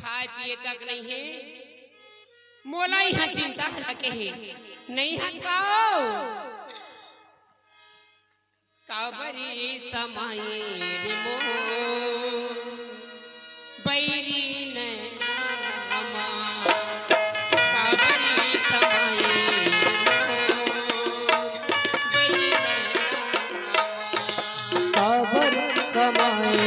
खाए पिए तक नहीं है मोला यहाँ चिंता लगे है नहीं है काबरी समाई रिमो बैरी ने काबरी समाई काबर कमाए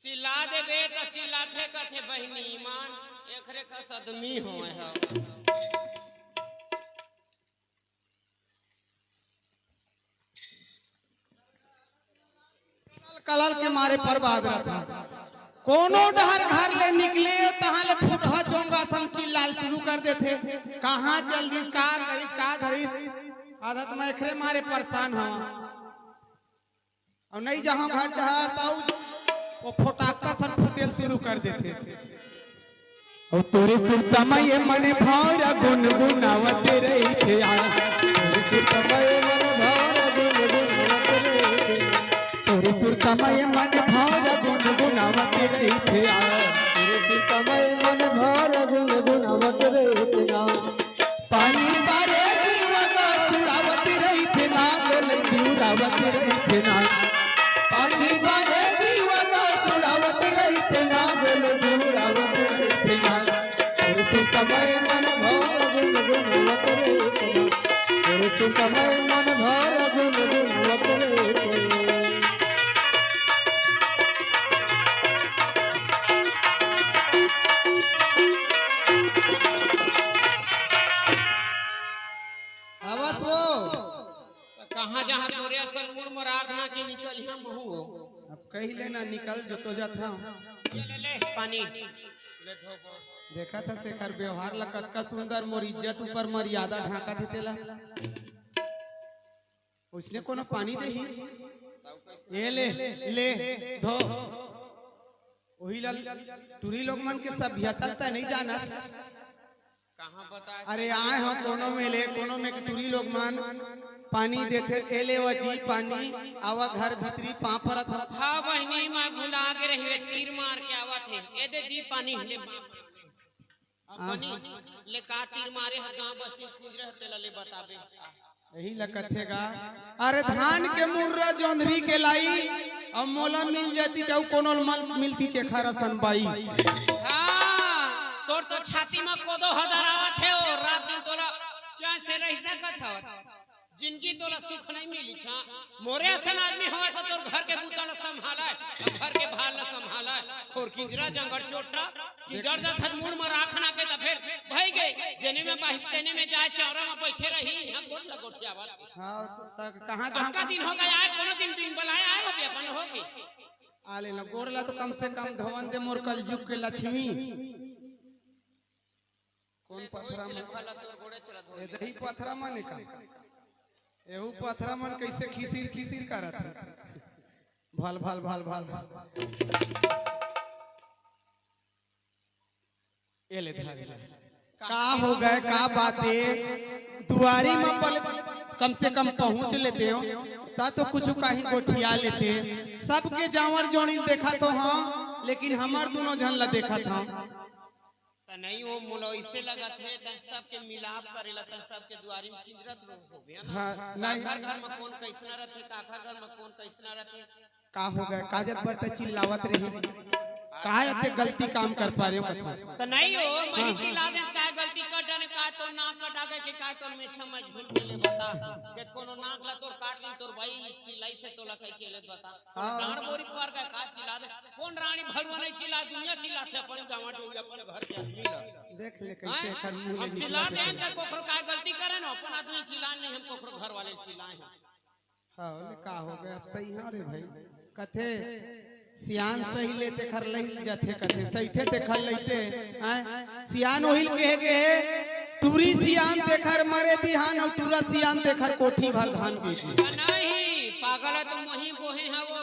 चिल्ला देबे तो चिल्लाथे कथे बहनी ईमान एकरे का सदमी होए है कलल के मारे बर्बाद रहता कोनो डहर घर ले निकले तहां ले फुटहा चोंगा संग चिल्लाल शुरू कर देथे कहां चल दिस का करिस का धरिस आदत में एकरे मारे परेशान हो और नहीं जहां घर डहर ताऊ वो फटाका सन फुटेल शुरू कर देथे और तोरे सुतमय मन भार गुनगुनावत रही थे तोरे सुतमय मन भार गुनगुनावत रही थे तोरे सुतमय मन भार गुनगुनावत रही थे तोरे सुतमय मन भार गुनगुनावत रही थे पानी बारे जीवा का छुड़ावत रही थे ना बोले छुड़ावत रही थे ना पानी बारे जीवा का छुड़ावत रही थे ना बोले छुड़ावत रही थे ना तोरे सुतमय मन भार गुनगुनावत रही थे तोरे सुतमय मन भार गुनगुनावत रही थे कहां जहां तोरे असल मुड़ मराखना की निकल हम हूं अब कही लेना निकल जो तो जाता ले पानी ले धो देखा था शेखर व्यवहार ला कतका सुंदर मोर इज्जत ऊपर मर्यादा ढाका थे तेला उसने कोनो पानी देही ये ले ले धो वही ला टूरी लोग मन के सभ्यता त नहीं जानस कहां बता अरे आए हम कोनो में ले कोनो में टूरी लोग मान पानी देते एले वजी पानी आवा घर भीतरी पापरत हां बहनी मैं भुला के रही तीर मार के आवत है ए दे जी पानी ले पानी ले का तीर मारे ह गांव बस्ती कुंज रह तेला ले बताबे यही लकथेगा अरे धान के मुर्रा जोंधरी के लाई अब मोला मिल जाती चाउ कोनो मिलती चेखारा सनबाई हां तोर तो छाती में कोदो हदरावत है और रात दिन तोला चैन से रह सकत हवत जिंदगी तोला सुख नहीं मिली छा। मोरे असन आदमी होवे तो तोर घर के बूता ला संभाला, घर के भाल ला संभाला। खोर किंजरा जंगल चोटा किंजर जात मूड में राखना के त फिर भई गई जेने में बाहि तेने में जाए चौरा में बैठे रही यहां गोट ला गोठिया बात। हां तक कहां का दिन हो गया आए कोनो दिन बिन बुलाए आए हो अपन हो के आले न गोरला तो कम से कम धवन दे मोर कलयुग के लक्ष्मी कौन पथरा में वाला तोर गोड़े चला ए दही पथरा मन का एहू पथरा मन कैसे खिसिर खिसिर करत है भल भल भल भल एले धागे का हो गए का बातें दुआरी में पल कम से कम पहुंच लेते हो ता तो कुछ कहीं गोठिया लेते सबके जावर जोड़ी देखा तो हाँ लेकिन हमार दोनों झन ला देखा था नहीं वो मुलो इससे लगा थे त सबके मिलाप करेला त सबके दुआरी में किंजरत हो गया ना। हाँ, नहीं घर घर में कौन कैसना रहते काखर घर में कौन कैसना रहते का हो गए काजत बरते चिल्लावत रही का एते गलती काम कर पा रहे हो कथा तो नहीं हो मैं चिल्ला दे का गलती कर डने का तो नाक कटा के का तो में छमझ भूल ले बता के कोनो नाक ला तोर काट ली तोर भाई चिल्लाई से तोला कह के ले बता डांड बोरी पर का चिल्ला दे कौन रानी भलवा नहीं चिल्ला दुनिया चिल्लाथे अपन गांव टोली अपन घर के आदमी ला देख ले कैसे खन मुंह हम चिल्ला दे त कोखरो का गलती करे ना अपन आदमी चिल्ला नहीं हम कोखरो घर वाले चिल्लाए हैं। हां का हो गया अब सही है रे भाई कथे सियान सही लेते खर लही जाते कथे सहीते ते खर लेते हैं सियान ओहिल कहे के टूरी सियान देखर मरे बिहान और टूरा सियान देखर कोठी भर धान की नहीं पागल है तो मोही बोहे है वो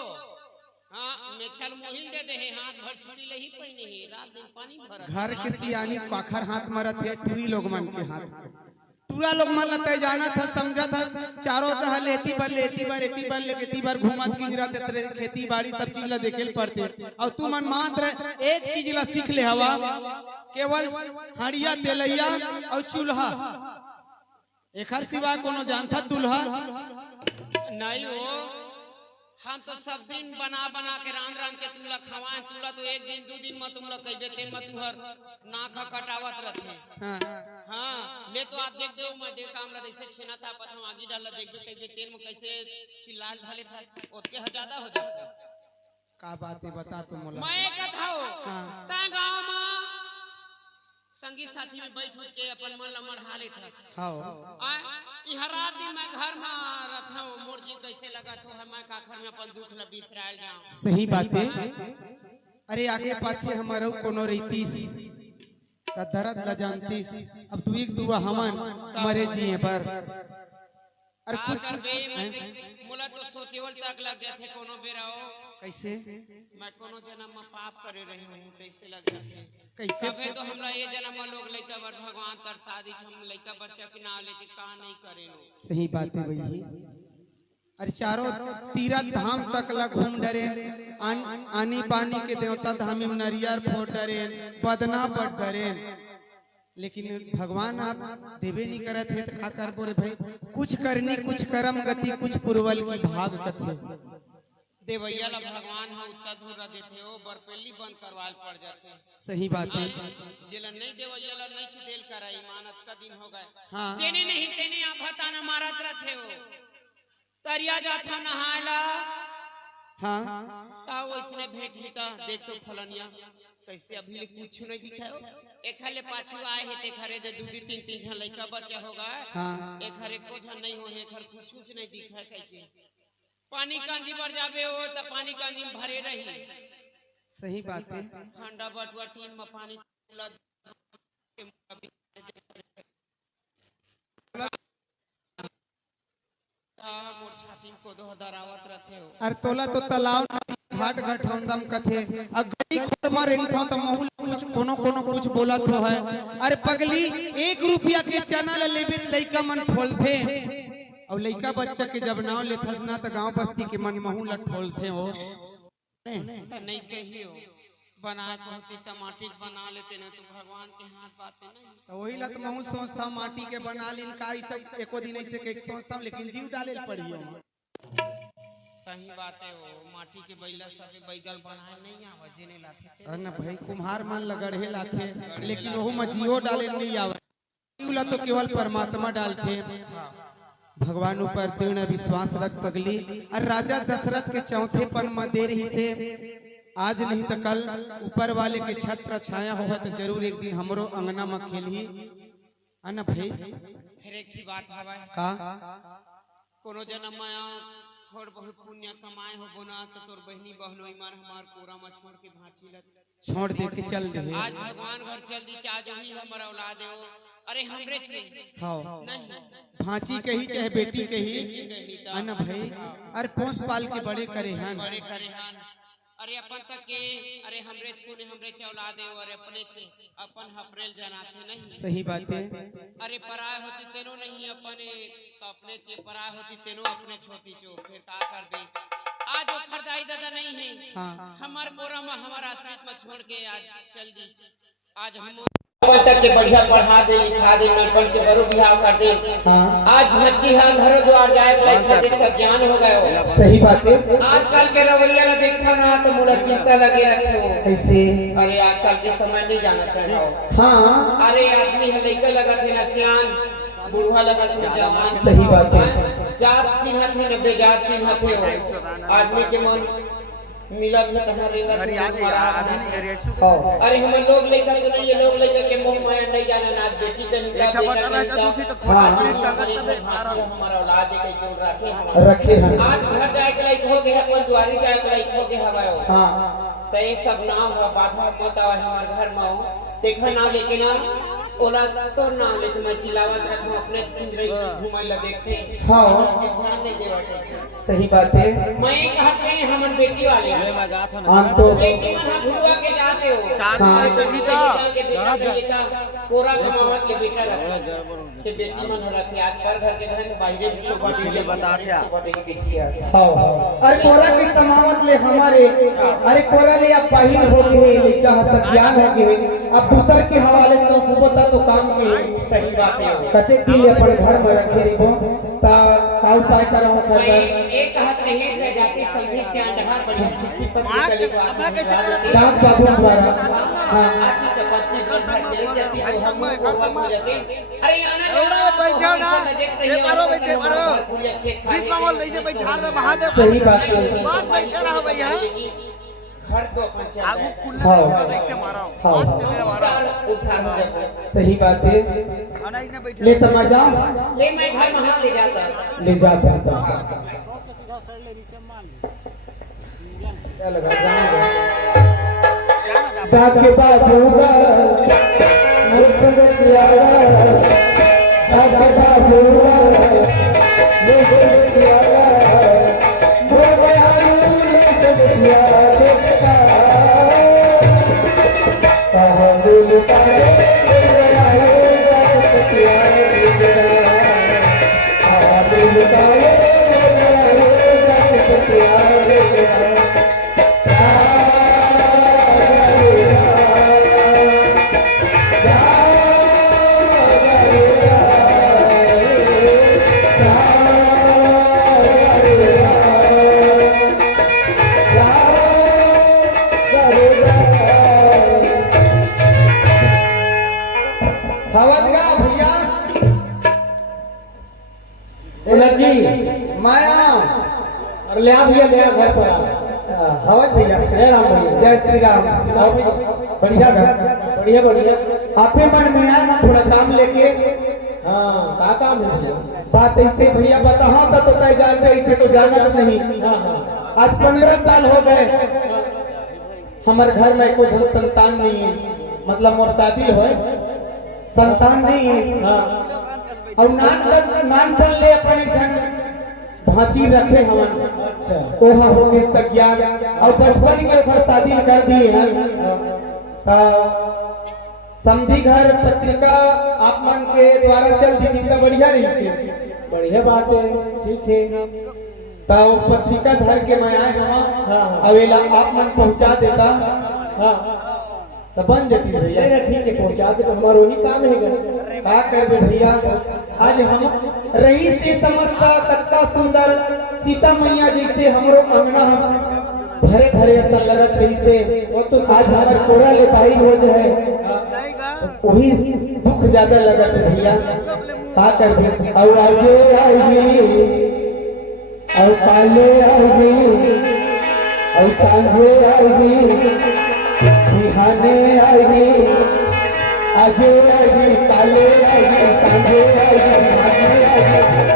हां मेछल मोहिल दे दे हाथ भर छुरी लही पहिने है रात दिन पानी भर घर के सियानी काखर हाथ मरत है टूरी लोग मन के हाथ टूरा लोग मन लते जाना था समझा था चारों टहल लेती बार लेती बार घूमत किंजरा तेरे खेती बाड़ी सब चीज ला देखेल पड़ते और तू मन मात्र एक चीज ला सीख ले हवा केवल हड़िया तेलैया और चूल्हा एकर सिवा कोनो जानता दूल्हा नहीं हो हम तो सब दिन बना बना के रान के तुम लोग खवाएं तुला तो एक दिन दो दिन में तुम लोग कई तेल में तुहर नाक कटावत रहते हाँ ले तो आप देख दो मैं देख काम जैसे छेना था पर हम आगे डाल देख दो कई तेल में कैसे चिल्लाल ढाले था ओके ज्यादा हो जाता का बात है बता तू मोला मैं कथा हो ता गांव में संगी साथी में बैठ के अपन मन ला मढ़ा ले था हां इहर रात दिन मैं घर में रहता हूं मोर जी कैसे लगा तो मैं काखर में अपन दुख ला बिसराल जाऊं सही बात है अरे आगे पाछे हमारो कोनो रहीतीस ता दर्द ल जानतीस अब तू एक दुआ हमन मरे जिए पर अरे कुछ कर बे मैं मोला तो सोचेवल तक लग गया थे कोनो बेराओ कैसे मैं कोनो जन्म में पाप करे रही हूं तैसे लग गया थे कैसे तबे तो हमरा ये जन्म में लोग लइका बर भगवान तरसा दी हम लइका बच्चा के नाम लेके का नहीं करेनो सही बात है भई अरे चारों तीरथ धाम तक ला घूम डरे आनी पानी के देवता धाम में नरियर फोड़ डरे बदना बड़ डरे लेकिन भगवान आप देवे नहीं करत है तो का कर बोले भाई कुछ करनी कुछ कर्म गति कुछ पुरवल की भाग कथे देवैया ला भगवान हा उतना दूर देते हो बरपेली बंद करवाल पड़ जाते सही बात है जेला नहीं देवैया ला नहीं छदेल कराई मानत का दिन हो गए हाँ जेने नहीं तेने आप हताना मारत रहते हो तरिया जाथा नहायला हाँ ता वैसने भेंट हिता देख तो फलनिया कैसे अभी ले कुछ नहीं दिखाओ एक हले पाछू आए है ते घरे दे दू तीन तीन जन लइका बच्चा होगा हाँ एक हरे को जन नहीं हो है घर कुछ नहीं दिखाए कैसे पानी कांदी बढ़ जावे हो तो पानी कांदी में भरे रही सही बात है हंडा बटुआ टीन में पानी मोर छाती को दो दरावत रहते हो अरे तोला तो तालाब घाट घाट हमदम कथे अगली खोर में रेंगथो तो महूल कुछ कोनो कोनो कुछ बोलत हो है अरे पगली 1 रुपया के चना ले लेबे लइका मन फोलथे और लइका बच्चा के जब नाव लेथस ना तो गांव बस्ती के मन महू लठोल थे हो नहीं कहियो बना के होती टमाटर बना लेते ना तो भगवान के हाथ बात नहीं तो वही ला तो महू सोचता माटी के बना लिन का ई सब एको दिन ऐसे के सोचता लेकिन जीव डाले पड़ियो सही बात है वो माटी के बैला सब बैगल बनाए नहीं आवे जेने लाथे अरे ना भाई कुम्हार मन लगड़े लाथे लेकिन वहु में जीव डाले नहीं आवे ई ला तो केवल परमात्मा डालथे भगवान ऊपर दृढ़ विश्वास रख पगली। और राजा दशरथ के चौथे पन में देर ही से आज नहीं तो कल ऊपर वाले के छत पर छाया होगा तो जरूर एक दिन हमरो अंगना में खेली अन भाई। फिर एक ही बात हवा का कोनो जन्म में थोड़ बहुत पुण्य कमाए हो बोना तो तोर बहनी बहनोई मार हमार कोरा में छोड़ के भांची लग छोड़ दे के चल दे। आज भगवान घर चल दी आज वही हमारा औलाद है। अरे हमरे चे हाँ नहीं भांची के ही चाहे बेटी के ही अन भाई। अरे पोस पाल के बड़े करे हैं बड़े करे हैं। अरे अपन तक के अरे हमरे कोने हमरे औलाद है और अपने छे अपन हपरेल जनाते नहीं। सही बात है। अरे पराय होती तेनो नहीं अपने तो अपने चे पराय होती तेनो अपने छोटी चो फिर का कर दे। आज वो खरदाई दादा नहीं है। हाँ हमार कोरा में हमारा आश्रित में छोड़ के आज चल दी। आज हम अपन तक के बढ़िया पढ़ा दे लिखा दे मेरपन के बरो बिहाव कर दे। हाँ आज बच्ची है घर द्वार जाए लाइक सब ज्ञान हो गए। सही बात है। आजकल के रवैया ना देखा ना तो मुझे चिंता लगे रखे हो कैसे। अरे आजकल के समय नहीं जानते हो। हाँ अरे आदमी है लड़का लगा थे ना सियान बुढ़वा लगा थे जवान। सही बात है। जात चिन्ह थे न बेजात चिन्ह थे आदमी के मन मिलत है कहां रेंगा अरे हम लोग लड़का तो नहीं ये लोग लड़का के मुंह माया नहीं जाने ना बेटी का निकाह हमारा औलाद है क्यों रखे हम आज घर जाए के लायक हो गए अपन द्वारी जाए के लायक हो गए हवाओ। हां तो ये सब नाम हुआ बाधा मत आवे हमारे घर में हो देखा ना लेकिन ना ओला तो ना लेकिन मैं चिल्लावत रखूं अपने पिंजरे घुमाइला देखते। हां ध्यान नहीं देवा के सही बात है। मैं कहत रही हमन बेटी वाले हम तो बेटी मन घुआ के जाते हो चार चगी तो पूरा कमावत के बेटा रखा के बेटी मन हो रही आज पर घर के धन बाहर भी शोभा दे बताते आ बेटी है। हां अरे कोरा के समावत ले हमारे अरे कोरा ले अब बाहर हो गए लेका सब ज्ञान हो गए अब दूसर के हवाले से बता तो काम के सही बात है। कते दिन ले अपन घर में रखे रहो ता का उपाय कराऊं घर में एक कहत रही है जाके संधि से अंडहार बढ़िया चिट्ठी पत्र कली को डाक बाबू द्वारा। हां आती तो बच्चे घर चले जाती तो हम हो जाते। अरे आना बैठो ना ये पारो बैठे पारो बीच में बोल दे बैठा दे महादेव। सही बात है। बात बैठे रहो भैया घर तो अपन चल आगू खुलना ऐसे मारो हाथ चले मारो उधार हो जाता। सही बात है। अना इने बैठे ले तो मैं जाऊं ले मैं घर वहां ले जाता ले जाता हूं क्या लगा जाऊंगा डाके बाबूगा मुझसे सियारा डाके बाबूगा मुझसे सियारा वो बयान से सियारा देखता कहां दिल तारे बनाए सियारा कहां दिल तारे बनाए सियारा जी माया और ले आ भैया ले आ घर पर हवज भैया जय राम भैया जय श्री राम बढ़िया घर बढ़िया बढ़िया आपे मन में आया ना थोड़ा काम लेके। हाँ का काम है भैया बात ऐसे भैया बताओ तो तय जान पे ऐसे तो जाना नहीं। हाँ हाँ आज 15 साल हो गए हमारे घर में कुछ संतान नहीं है मतलब मोर शादी हो संतान नहीं है। हाँ और नानपन ले अपने जन भांची रखे हमन अच्छा ओहा हो के सज्ञान और बचपन के ओकर शादी कर दिए हैं समधी घर पत्रिका आप मन के द्वारा चल दी तो बढ़िया रही थी। बढ़िया बात है ठीक है तो पत्रिका धर के मैं आए हम हाँ। अवेला आप मन पहुंचा देता हाँ तो बन जाती भैया। नहीं ठीक है पहुंचा दे तो हमारा वही काम है का कर दे भैया आज हम रही से तमस्ता तत्ता सुंदर सीता मैया जैसे हमरो अंगना हम भरे भरे ऐसा लगत रही से वो तो आज हमारे कोरा ले पाई हो जाए वही दुख ज्यादा लगत है भैया का कर दे और आज आई सांझे आई बिहाने आई आज आई काले आई सांझे आई बिहाने आई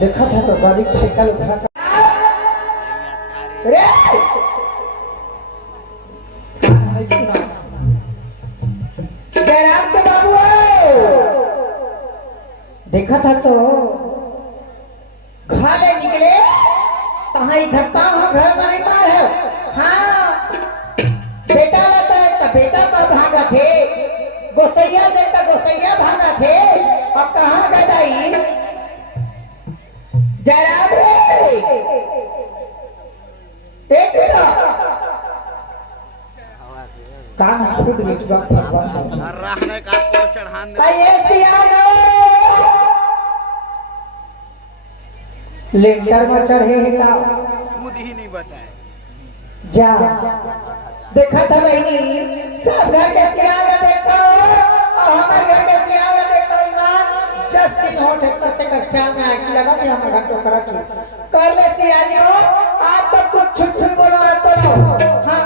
देखा था तो बालिक फेंका उठा रे जयराम के बाबू देखा था तो घर ले निकले कहाँ इधर पाँव घर में नहीं पाए है हाँ बेटा लाता है तो बेटा पर भागा थे गोसैया देखता गोसैया भागा थे और कहाँ गदाई जयराम रे देख रहा कान फूट गया रहने का को चढ़ाने ये सियानो लेंटर में चढ़े है का मुद ही नहीं बचाए जा देखा था बहनी सब घर के सियाल देखता और हमारे घर के सियाल देखता जस्ट दिन हो देखता से कक्षा में आके लगा कि हमारा टोकरा की कर ले सियानियो आज तो कुछ छुट बोलो आ तो लो हाँ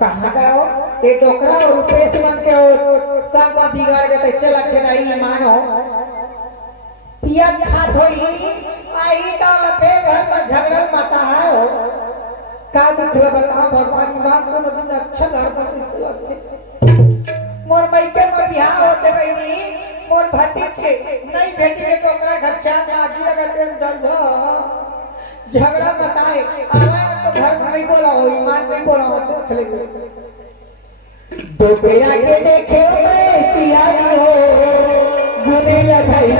कहाँ गए हो ये टोकरा और रुपेश बन के सब बिगाड़ के कैसे लगते नहीं मानो पिया खात होई आई तो पे घर में झगड़ा मता है हो का दुख रे बताओ भगवान की बात को दिन अच्छा लड़का कैसे लगते मोर मायके में बियाह होते बहनी मोर भतीज के नहीं भेजी के टोकरा घर चार में आगी लगाते डर झगड़ा बताए आवा तो घर में नहीं बोला हो ईमान नहीं बोला हो देख लेंगे दोपहरा के देखे मैं सियानी हो गुने लगाई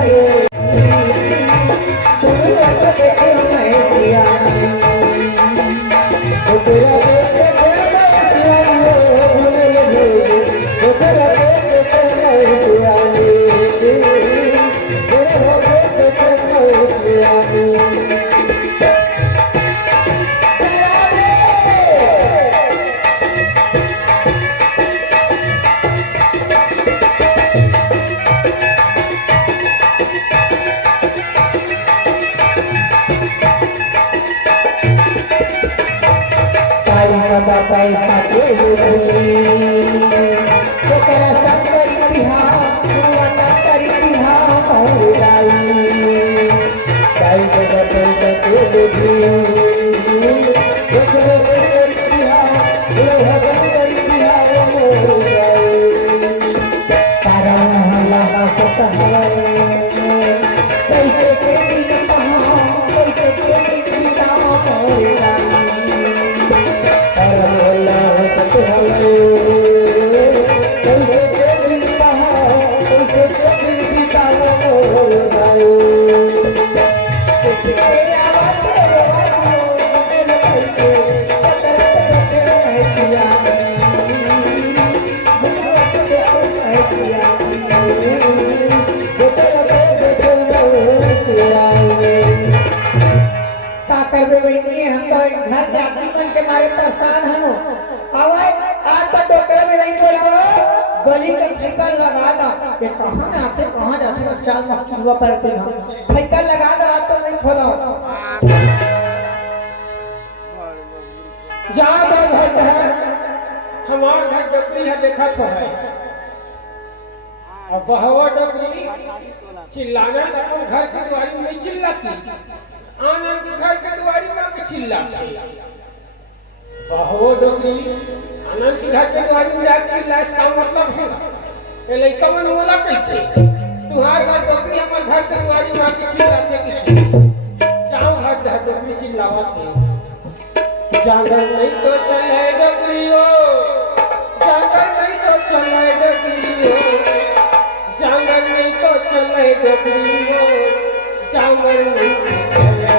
दोपहरा के देखे मैं सियानी दोपहरा के देखे मैं सियानी हो गुने लगाई दोपहरा के देखे मैं सियानी मेरे हो गए देखे मैं सियानी पैसा के तो तेरा संकरी बिहार पूरा करी बिहार और लाई काई को पैसा के देगी तो तेरा संकरी बिहार पूरा करी बिहार और लाई तारा हल्ला का सताए पैसे के दिन कहां पैसे के दिन कहां और लाई का करबे बहनी हम तो एक घर के आदमी बन के मारे परेशान हनो आवाज आज तक डोकरा में नहीं बोला गली का फेंकर लगा दो ये कहां आते कहां जाते और चाल मक्खी हुआ पड़ते हम फेंकर लगा दो आज तो नहीं खोला जा घर है हमार घर डोकरी है देखा तो है अब बहवा डोकरी चिल्लाना अपन घर के दुआरी में नहीं चिल्लाती आनंद के घर के दुआरी में आके चिल्लाती बहवा डोकरी आनंद के घर के दुआरी में जाके चिल्ला इसका मतलब है ये लइका मन बोला कैसे तुम्हारे घर डोकरी हमारे घर के दुआरी में आके चिल्लाते किसी जाओ घर डोकरी चिल्लावत है जागर नहीं तो चले डोकरियो जागर नहीं तो चले डोकरियो जागर नहीं तो चले डोकरियो जागर नहीं तो चले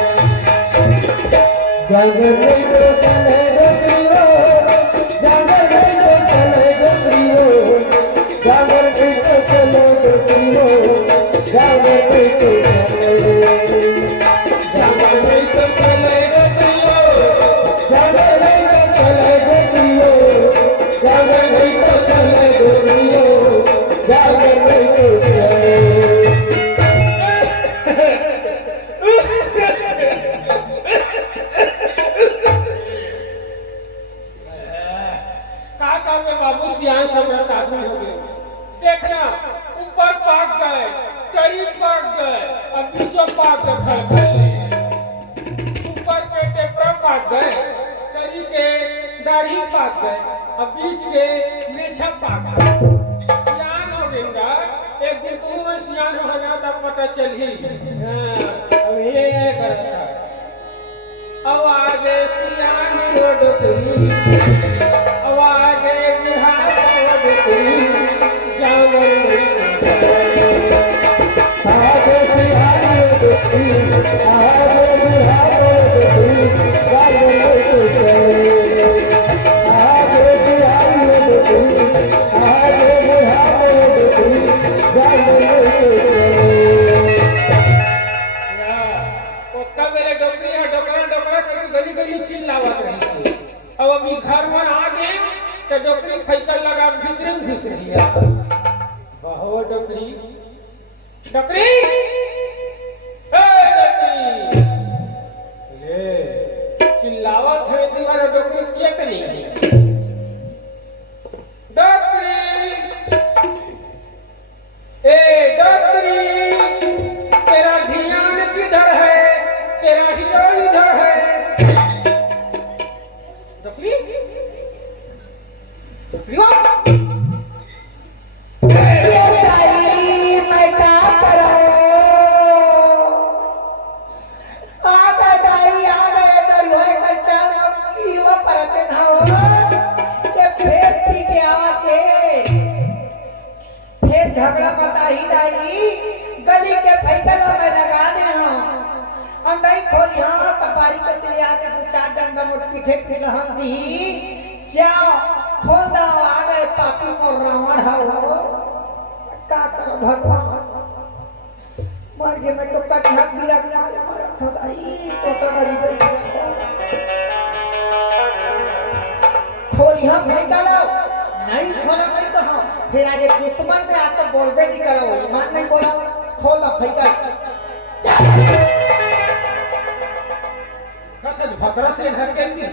डोकरियो जागर नहीं तो चले डोकरियो जागर नहीं तो चले डोकरियो जागर नहीं तो चले जागर नहीं तो चले डोकरियो जागर नहीं तो चले डोकरियो जागर नहीं तो चले काका में बाबू सियान सम्राट आदमी हो गए देखना ऊपर पाक गए करीब पाक गए अब बीचों पाक गए खड़खड़े ऊपर के टेपरा पाक गए करी के दाढ़ी पाक गए अब बीच के मेछा पाक गए सियान हो गएगा एक दिन तुम में सियान होना तब पता चली अब ये करता अब आगे सियान हो डोकरी अब आगे बुढ़ा हो डोकरी जावर आगे सियान हो डोकरी आगे बुढ़ा हो डोकरी जावर आगे सियान हो डोकरी आगे बुढ़ा हो डोकरी जावर मेरे डोकरी है डोकरा डोकरा करके गली गली चिल्लावत रही थी अब अभी घर में आ गए तो डोकरी फैकल लगा भीतर में घुस रही है बहुत डोकरी डोकरी डोकरी ले चिल्लावत है दीवार डोकरी चेक नहीं है डोकरी ए डोकरी तेरा ध्यान किधर है तेरा हीरो इधर है डोकरी डोकरी मैं क्या करूं आ गए दरुआ का चाल कीड़वा परते ना हो के फेर पी के आवा के फिर झगड़ा पता ही नहीं गली के फैकला में लगा दे हां अब नहीं खोली हां कपारी पे तेरे आके दो चार डंडा मोट पीठे फिलहन दी जाओ खोल दो आ गए पापी को रावण हो का करो भगवान मर गए मैं तो कटिया पीरा मारा था दाई टोटा मरी गई खोली हां फैकला नहीं खोला नहीं तो हां फिर आगे दुश्मन में आके बोलबे नहीं करो ईमान नहीं बोला खोल दो फैकल कैसे भकरा से घर के दी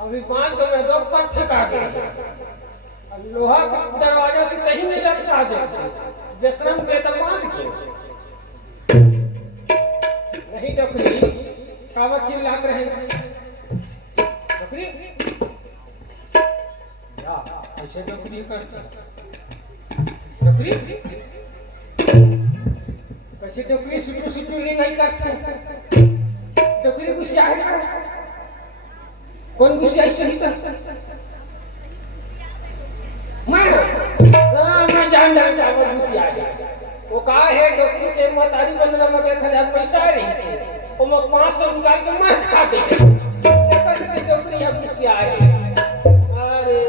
अभी मान तो मैं दो पर फेंका गया अब लोहा का दरवाजा की कहीं नहीं लगता आ जाए जसरम पे तो बांध के नहीं डोकरी कावत चिल्लात रहे डोकरी या ऐसे डोकरी करती डोकरी कैसे डोकरी सुटू सुटू नहीं करते डोकरी गुस्सा है कौन गुस्सा है सही कर मैं जान रहा हूं गुस्सा है वो कहा है डोकरी के मतारी बंदरा में 1000 पैसा रही थी वो मैं 500 निकाल के मैं खा दे कैसे डोकरी है गुस्सा है अरे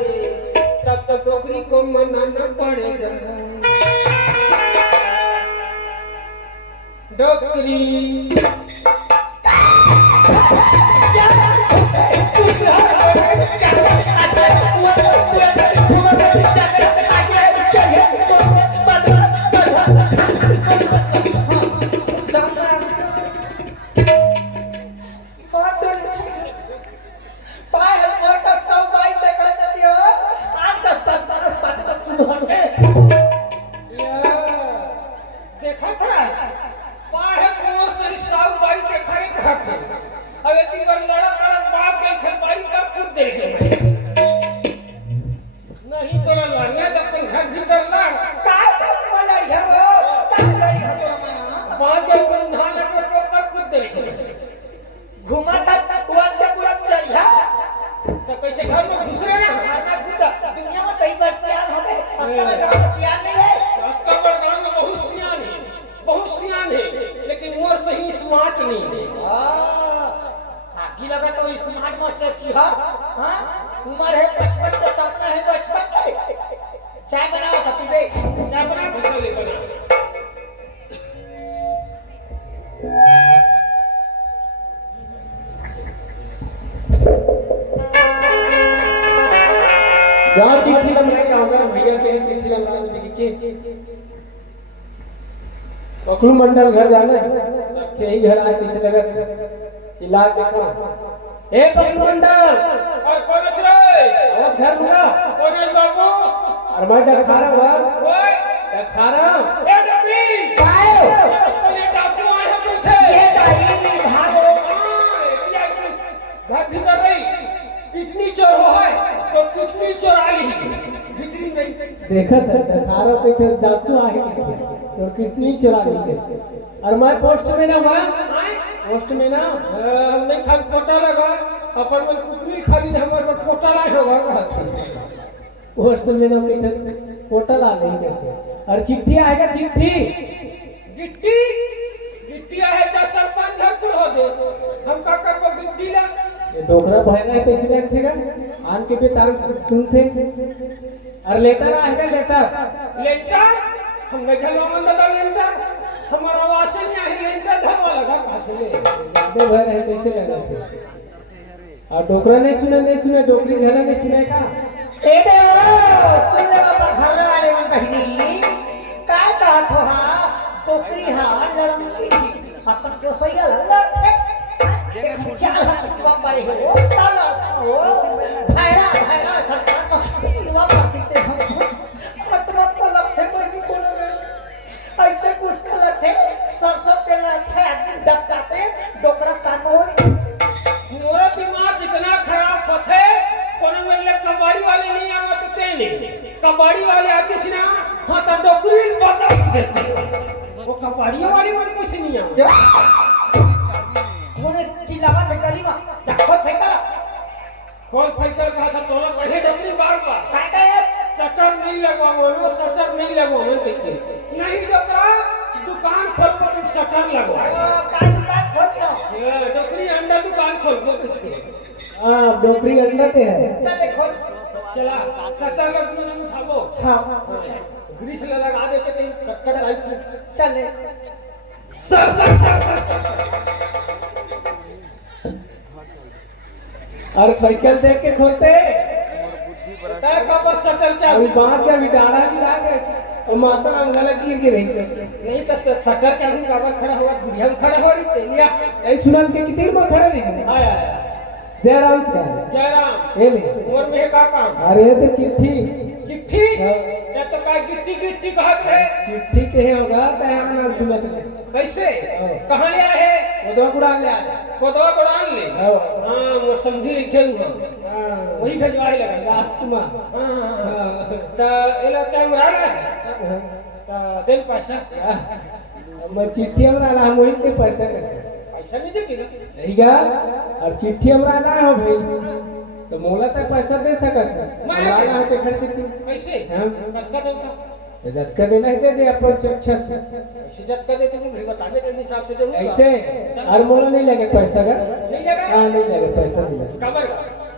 तब तक डोकरी को मनाना पड़ेगा डोकरी देखा था पाढ़े मोर से साउ बाई के खड़े खाते अब एक दिन कर लड़ा बाप के खलबारी पर कूद दे नहीं तो लड़ना जब अपन घर भीतर लड़ पांच जन को उन्हा लगे के ऊपर कूद दे घुमा तक उड़त के पूरा चढ़िया तो कैसे घर में घुस रहे ना खाना कूदा दुनिया में कई बार सियान हो गए अपना गांव में सियान नहीं है आपका गांव में बहुत सियान है लेकिन मोर सही स्मार्ट नहीं है आगे लगा तो स्मार्ट मत से की हां उम्र है 55 के सपना है बचपन के चाय बनाओ तो पीबे चाय बना तो ले बना जहाँ चिट्ठी लग होगा भैया के चिट्ठी लग के पकड़ू मंडल घर जाना है यही घर आए किसी लगत चिल्ला के ए पकड़ू मंडल और कौन रे आवाज घर बोला कौन है बाबू और मैं डखारा हुआ ओए डखारा ए डकरी आए पहले डाकू आए हैं पीछे ये दाई भागो घर भीतर रही कितनी चोर हो है तो कितनी चोरा ली भीतरी नहीं देखा था डखारों के फिर डाकू आए तो कितनी चुरा ली थी और मैं पोस्ट में ना हुआ पोस्ट में ना हम नहीं खाली पोटा लगा अपन मन कुकरी खाली हमर मन पोटा लाए होगा कहत पोस्ट में ना कितने पोर्टल आ नहीं करते और चिट्ठी आएगा चिट्ठी गिट्टी गिट्टी है जा सरपंच हकुल हो दे हम का करबो गिट्टी ला ये डोकरा भरना है कैसे लगतेगा आन के भी तान सुनते और लेटर आएगा लेटर लेंटर हम नहीं घलवा मन दादा लेंटर हमारा आवाज नहीं आई लेंटर धरवा लगा कहां से ले ज्यादा भर है कैसे लगाते और डोकरा नहीं सुने डोकरी घना नहीं सुने का ए बे सुन ले बाबा घर वाले मन बहिनी का कहत हो हा टोकरी हा लड़की अपन को सही लगा देखो चाल किवा पारे हो ताला हो भाईरा सरकार किवा पाते हम मत मतलब थे कोई भी बोल रहे ऐसे कुछ गलत है सरसों के लच्छे आदमी डकाते डोकरा कानून मेरा दिमाग इतना खराब फथे कोनो मेरे कबाड़ी वाले नहीं आवा तो तेले कबाड़ी वाले आते छी ना हां तो डोकरी बता देते वो कबाड़ी वाले मन कैसे नहीं आवा उन्हें चिल्लावा थे गली में डक्को फेंका खोल फैचल कहा था तोला बढ़े डोकरी बार काय काय शटर नहीं लगवा बोलो शटर नहीं लगवा मन देखते नहीं डोकरा दुकान खोल पर शटर लगवा काय दुकान खोल दो ये डोकरी अंडा दुकान खोल पर हां डोकरी अंडा ते है चले खोल चला शटर का तुम उठाओ हां ग्रीस लगा दे के कटकट आई चले और साइकिल देख के खोलते काय का बस शटर क्या अभी बांध के अभी डाड़ा भी ला गए और माता अंगला की रही नहीं तो शटर के आदमी काबर खड़ा हुआ गुड़िया खड़ा हो रही तेलिया ऐ सुनल के कितनी में खड़े नहीं आया जयराम से जयराम ये ले और में का काम अरे तो चिट्ठी चिट्ठी क्या तो काय गिट्टी गिट्टी कहत रहे चिट्ठी के होगा तैयार ना सुनत कैसे कहां ले आए वो दो गुड़ा ले आए कोदवा कोड़ान ले हां हां वो समझी लिखे हुआ वही भेजवाए लगा राजकुमार हां तो एला टाइम रहा है तो दिन पैसा मैं चिट्ठी हमरा ला हम वही के पैसा करते पैसा नहीं देगी नहीं गा और चिट्ठी हमरा ना हो भाई तो मोला तक पैसा दे सकत है मैं के खर्च की कैसे हां कटका देता झटका देना ही दे दे अपन सुरक्षा से ऐसे झटका देते हो भाई बताने के हिसाब से दूंगा ऐसे और मोला नहीं लगे पैसा का नहीं लगा हां नहीं लगे पैसा नहीं लगे कबर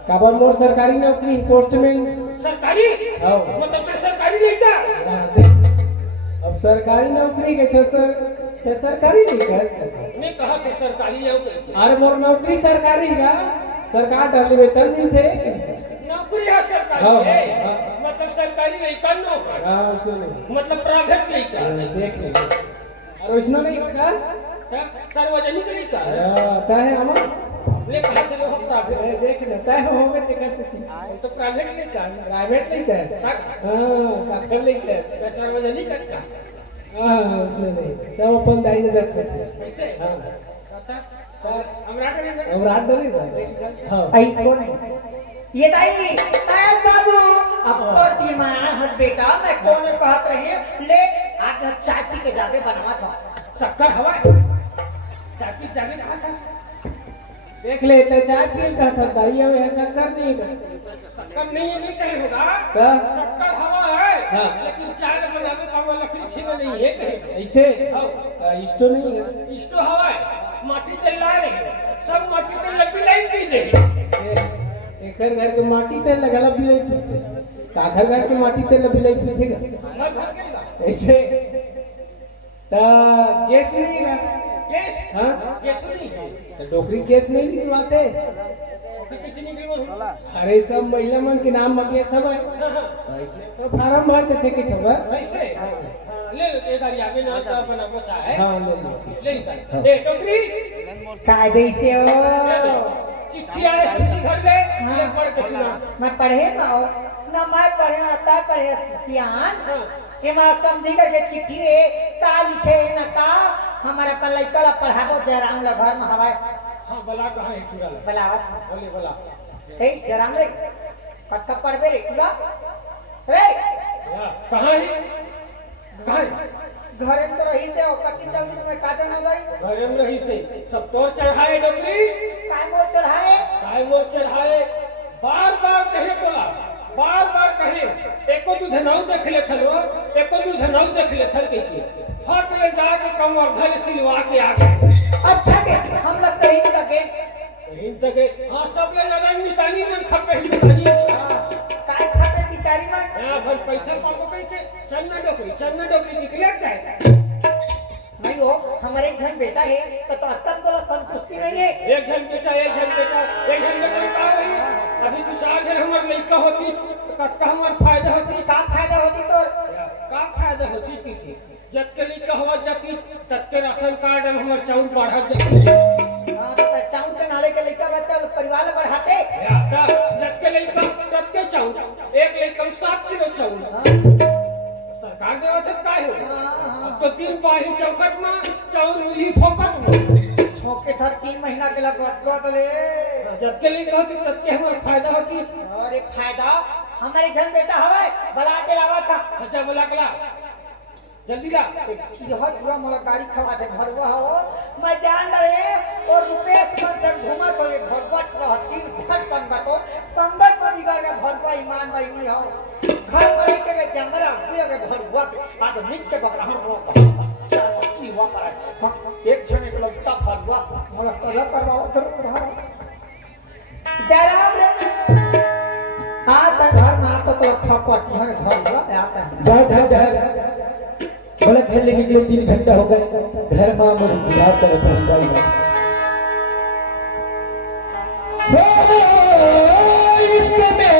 काबर मोर सरकारी नौकरी पोस्टमैन सरकारी हां मतलब तो सरकारी नहीं था अब अब सरकारी नौकरी के थे सर, ते सरकारी नहीं कह सकते। ने कहा थे सरकारी जाओ करके अरे मोर नौकरी सरकारी है, सरकार डाले वेतन मिलते। नौकरी है सरकारी हाँ, है हाँ। मतलब सरकारी नहीं करनो है हाँ उसमें नहीं, मतलब प्राइवेट नहीं कर देख ले। और उसमें नहीं होगा, सार्वजनिक नहीं कर तय है हम ले कहा थे वो प्राइवेट देख ले, तय हो गए ते कर सकती। तो प्राइवेट नहीं कर प्राइवेट नहीं कर, हाँ काफर नहीं कर, सार्वजनिक करता हाँ उसमें नहीं, सब अपन दाई ने रखते थे। कैसे हाँ हमरा करेंगे अब रात डली हाँ आई कौन है? ये दाई तायब बाबू अब और दिमाग मत बेटा, मैं कौन कहत रही ले आगे चाय पी के जाके बनवा था। शक्कर हवा चाय पी जावे कहा था देख ले, ते चाय पील का था दाई में है, शक्कर नहीं कर। शक्कर नहीं कहीं होगा क्या? शक्कर हवा है हाँ। लेकिन चाय बनावे का वो लकड़ी छीना नहीं है कहीं ऐसे हाँ। इष्टो नहीं है। इष्टो हवा है माटी तेल ला रहे सब माटी तेल लगी लाइन पी दे एक घर के माटी तेल लगाला बिलाई पीछे, काघर घर के माटी तेल बिलाई पीछेगा मैं घर के ला ऐसे। ता गैस नहीं है, गैस हाँ गैस नहीं है तो डोकरी गैस नहीं निकलवाते। तो किसी ने भी वो अरे सब महिला मन के नाम मगे सब है, तो इसलिए तो फार्म भरते थे कि खबर ऐसे ले ले गाड़ी आगे ना तो अपना बचा है हाँ ले लो ठीक। ले निकाल ए टोकरी कायदे से हो चिट्ठी आए चिट्ठी घर ले ले पढ़ के सुना मैं पढ़े ना हो ना, मैं पढ़े ना ता पढ़े सियान ये मैं समझी करके चिट्ठी है का लिखे है ना का हमारे पर लइका पढ़ाबो जयराम ला घर में हवाए हां बला कहां है पूरा बलावत बोले बला ए जयराम रे पक्का पढ़बे रे पूरा रे कहां है कहां है घरे में तो रही से हो कति चलती तुम्हें काटे ना गई घरे में रही से सब तोर चढ़ाए डोकरी काय मोर चढ़ाए काय मोर चढ़ाए बार बार कहे बोला बार बार कहे एको दूध नाउ देख ले थलो एको दूध नाउ देख ले थल के फट ले जाके कमर सिलवा के आ गए अच्छा के हम लोग कहीं लगे कहीं तक हां सब ले ज्यादा मितानी मन खपे मितानी काय खाते बिचारी में यहां भर पैसा पाबो कह के चन्ना डोकरी निकले गए नहीं हो हमारे एक जन बेटा है तो अत्तम को संतुष्टि नहीं है एक जन बेटा का रही अभी तू चार जन हमर लइका होती कक्का हमर फायदा होती का फायदा होती तो का फायदा होती की थी जब के लइका हुआ जाती तब के राशन कार्ड में हमर चाउर बढ़ा जाती हां तो चाउर के नाले के लइका बच्चा परिवार बढ़ाते याता जब के लइका तब के चाउर एक लइका 7 किलो चाउर सरकार देवत है काय हो अब तो 3 पाही चौखट में चाउर मिली फोकट में छोके था 3 महीना के लगत ले जब के लइका होती तब के हमर फायदा होती अरे फायदा हमारे जन बेटा हवे बला के लावा था अच्छा बोला कला जल्दी ला कि हर पूरा मला गाड़ी खवा दे भरवा हो मैं जान रहे और रुपेश मन जब घुमा तो ये भरवट रहती घट तन बातो संगत में बिगड़ गया भरवा ईमान भाई नहीं हो घर पर के में जंगल पूरे में भरवा बाद नीच के बकराहन रो की हुआ पर एक जने के लगता भरवा मला सजा करवाओ तो रहा जयराम रे आता घर में आता तो थपट घर भरवा आता है जा घर बोला घर लेके निकले 3 घंटा हो गए, घर मां मोर इंतजार कर रहा है। इसके में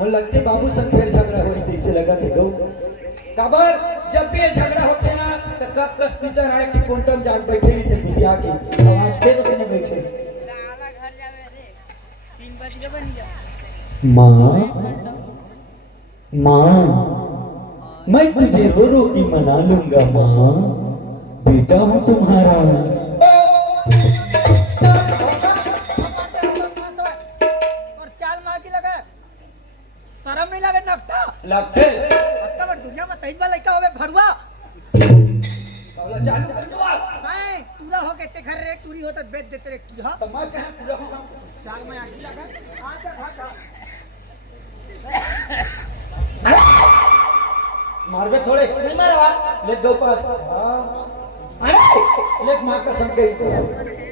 मुझे लगते बाबू संग फिर झगड़ा हुई कैसे लगा थे गौ काबर जब भी ये झगड़ा होते ना तो कब कस पीतर आए कि कोंटम जाग बैठे नहीं थे किसी आके आवाज फिर उसने बैठे माँ माँ मैं तुझे रो रो की मना लूंगा माँ बेटा हूँ तुम्हारा और चाल मार की लगा शर्म नहीं लगे नकटा लगते अत्ता दुनिया में तेज वाला लड़का होवे भड़ुआ चालू कर दो नहीं पूरा हो के ते घर रे टूरी होता बेच देते रे की हां तो मैं कहां पूरा होगा चाल में आगी लगा आ जा भागा मारबे थोड़े नहीं मारवा ले दो पार अरे ले मां कसम गई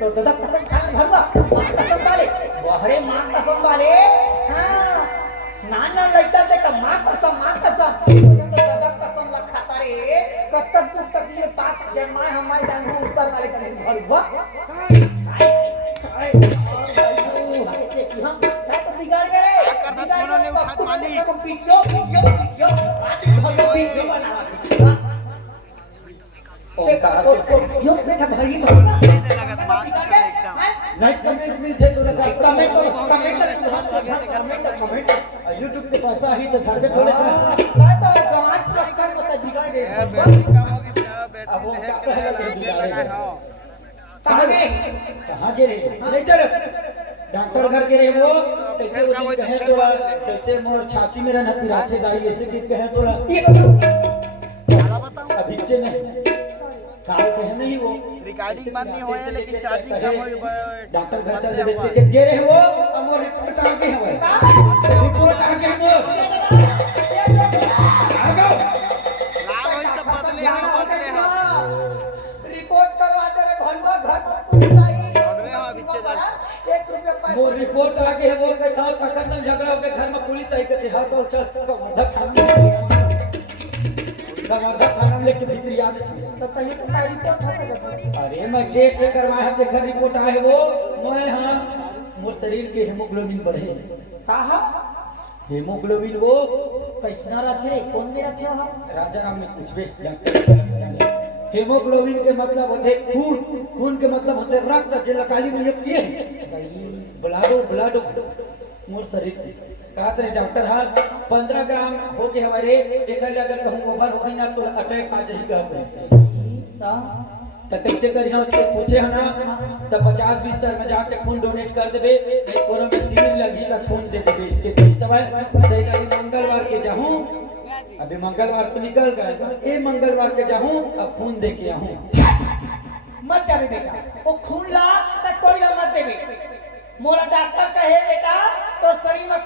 तो दादा कसम खाने भरवा मां कसम वाले बहरे मां कसम वाले हां नाना लइका से का मां कसम तो दादा कसम ला खाता रे कब तक तकलीफ पात जन्माए हमारे जान ऊपर वाले का भरवा हम तो बिगाड़ गए वीडियो बनावा जो बेटा भाई नहीं कमेंट मिलते तो लगा कमेंट YouTube पे पैसा ही तो घर पे थोड़े मैं तो गवाच रखकर मतलब बिगाड़ गए अब वो क्या कहेगा कहां गए नहीं चल डॉक्टर घर के रहे वो कैसे वो दिन कहे तोड़ा कैसे मोर छाती में रहना पिराथे गाई ऐसे कि कहे तोड़ा अभी चे नहीं काल कहे नहीं वो रिकॉर्डिंग बंद नहीं होए लेकिन चार्जिंग कम हो डॉक्टर घर चल से बेचते के गे रहे वो अब वो रिपोर्ट आ गई है रिपोर्ट आ गई मोर आ गो लाभ होई तो बदले हम बदले हम रिपोर्ट करवा दे रे भड़ुआ घर पर बदले हम बिच्चे जा 1 रुपया वो पैसा रिपोर्ट आ गई है वो के था प्रकाशन झगड़ा हो के घर में पुलिस आई के हाथ और चल कमरधा थाना कमरधा थाना में लेके भीतर आ गई तो कहीं का रिपोर्ट होगा अरे मैं टेस्ट करवाया देखा रिपोर्ट आए वो मैं हाँ मोर शरीर के हेमोग्लोबिन बढ़े कहा हेमोग्लोबिन वो कैसना रखे कौन में रखे हो हम राजा राम ने पूछबे डॉक्टर हेमोग्लोबिन के मतलब होते खून खून के मतलब होते रक्त जे लकाली में ये पिए ब्लड मोर शरीर कहा तेरे डॉक्टर हाल 15 ग्राम हो के हमारे एक अगर कहूं ओवर हो ना तो अटैक आ जाएगा तो कैसे करिए उसके पूछे है ना तो 50-20 तर में जाके खून डोनेट कर देबे नहीं कोरोना में शिविर लगी तो खून दे देबे इसके पैसा है मंगलवार के जाऊं अभी मंगलवार तो निकल गए ये मंगलवार के जाऊं अब खून दे के आऊं मत जाबे बेटा वो खून ला तो कोई ना मत देबे मोरा डॉक्टर कहे बेटा तो शरीर में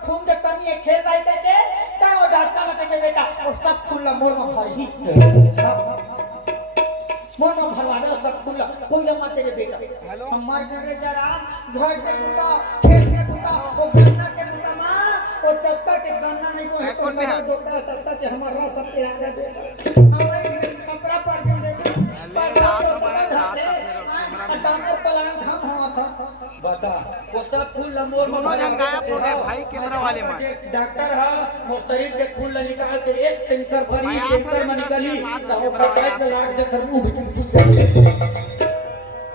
खून के कमी है खेल भाई कहते तो वो डॉक्टर कहते बेटा और सब खून ला मोर में भर ही मोर में भरवावे और सब खून ला कोई ना मत देबे बेटा हमार घर जरा घर के पुता खेल के पुता वो गन्ना के पुता मां वो चक्का के गन्ना नहीं को है कौन में दोकरा चक्का के हमारा सब के राजा दे हमारे खपरा पर के पैसा तो बड़ा घाटे डॉक्टर पलान हम हुआ था बता वो सब खून लमोर में दोनों जन गायब हो गए भाई कैमरा वाले में डॉक्टर हा वो शरीर के खून ल निकाल के एक टैंकर भरी टैंकर में निकली तो वो कटाई पे लाग जकर मुंह भीतर घुस गई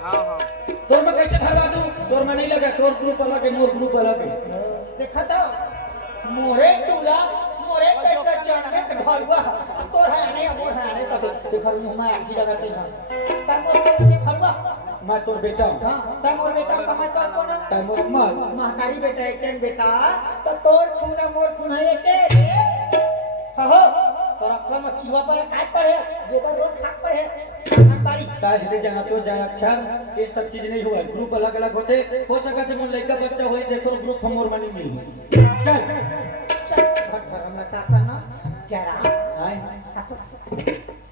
हां हां तोर में कैसे भरवा दूं तोर में नहीं लगा तोर ग्रुप अलग है मोर ग्रुप अलग है देखा था मोरे टूरा मोरे पेट से चढ़ने के भरवा तोर है नहीं मोर है नहीं तो देखा मुंह में आखी लगाते हैं तब मोर के भरवा मैं तोर बेटा हूं हां तब मोर बेटा समय तो कौन है तय मोर मां महतारी बेटा एक बेटा तो तोर खून मोर खून है एक हो तोरा कम कीवा पर काट पड़े जेकर रोज खाट पड़े बाड़ी काय हटे जाना चो जाए अच्छा ये सब चीज नहीं हुआ ग्रुप अलग अलग होते हो सका थे मन लड़का बच्चा होए देखो ग्रुप हमोर मनी मिल चल चल घर में का करना जरा हाय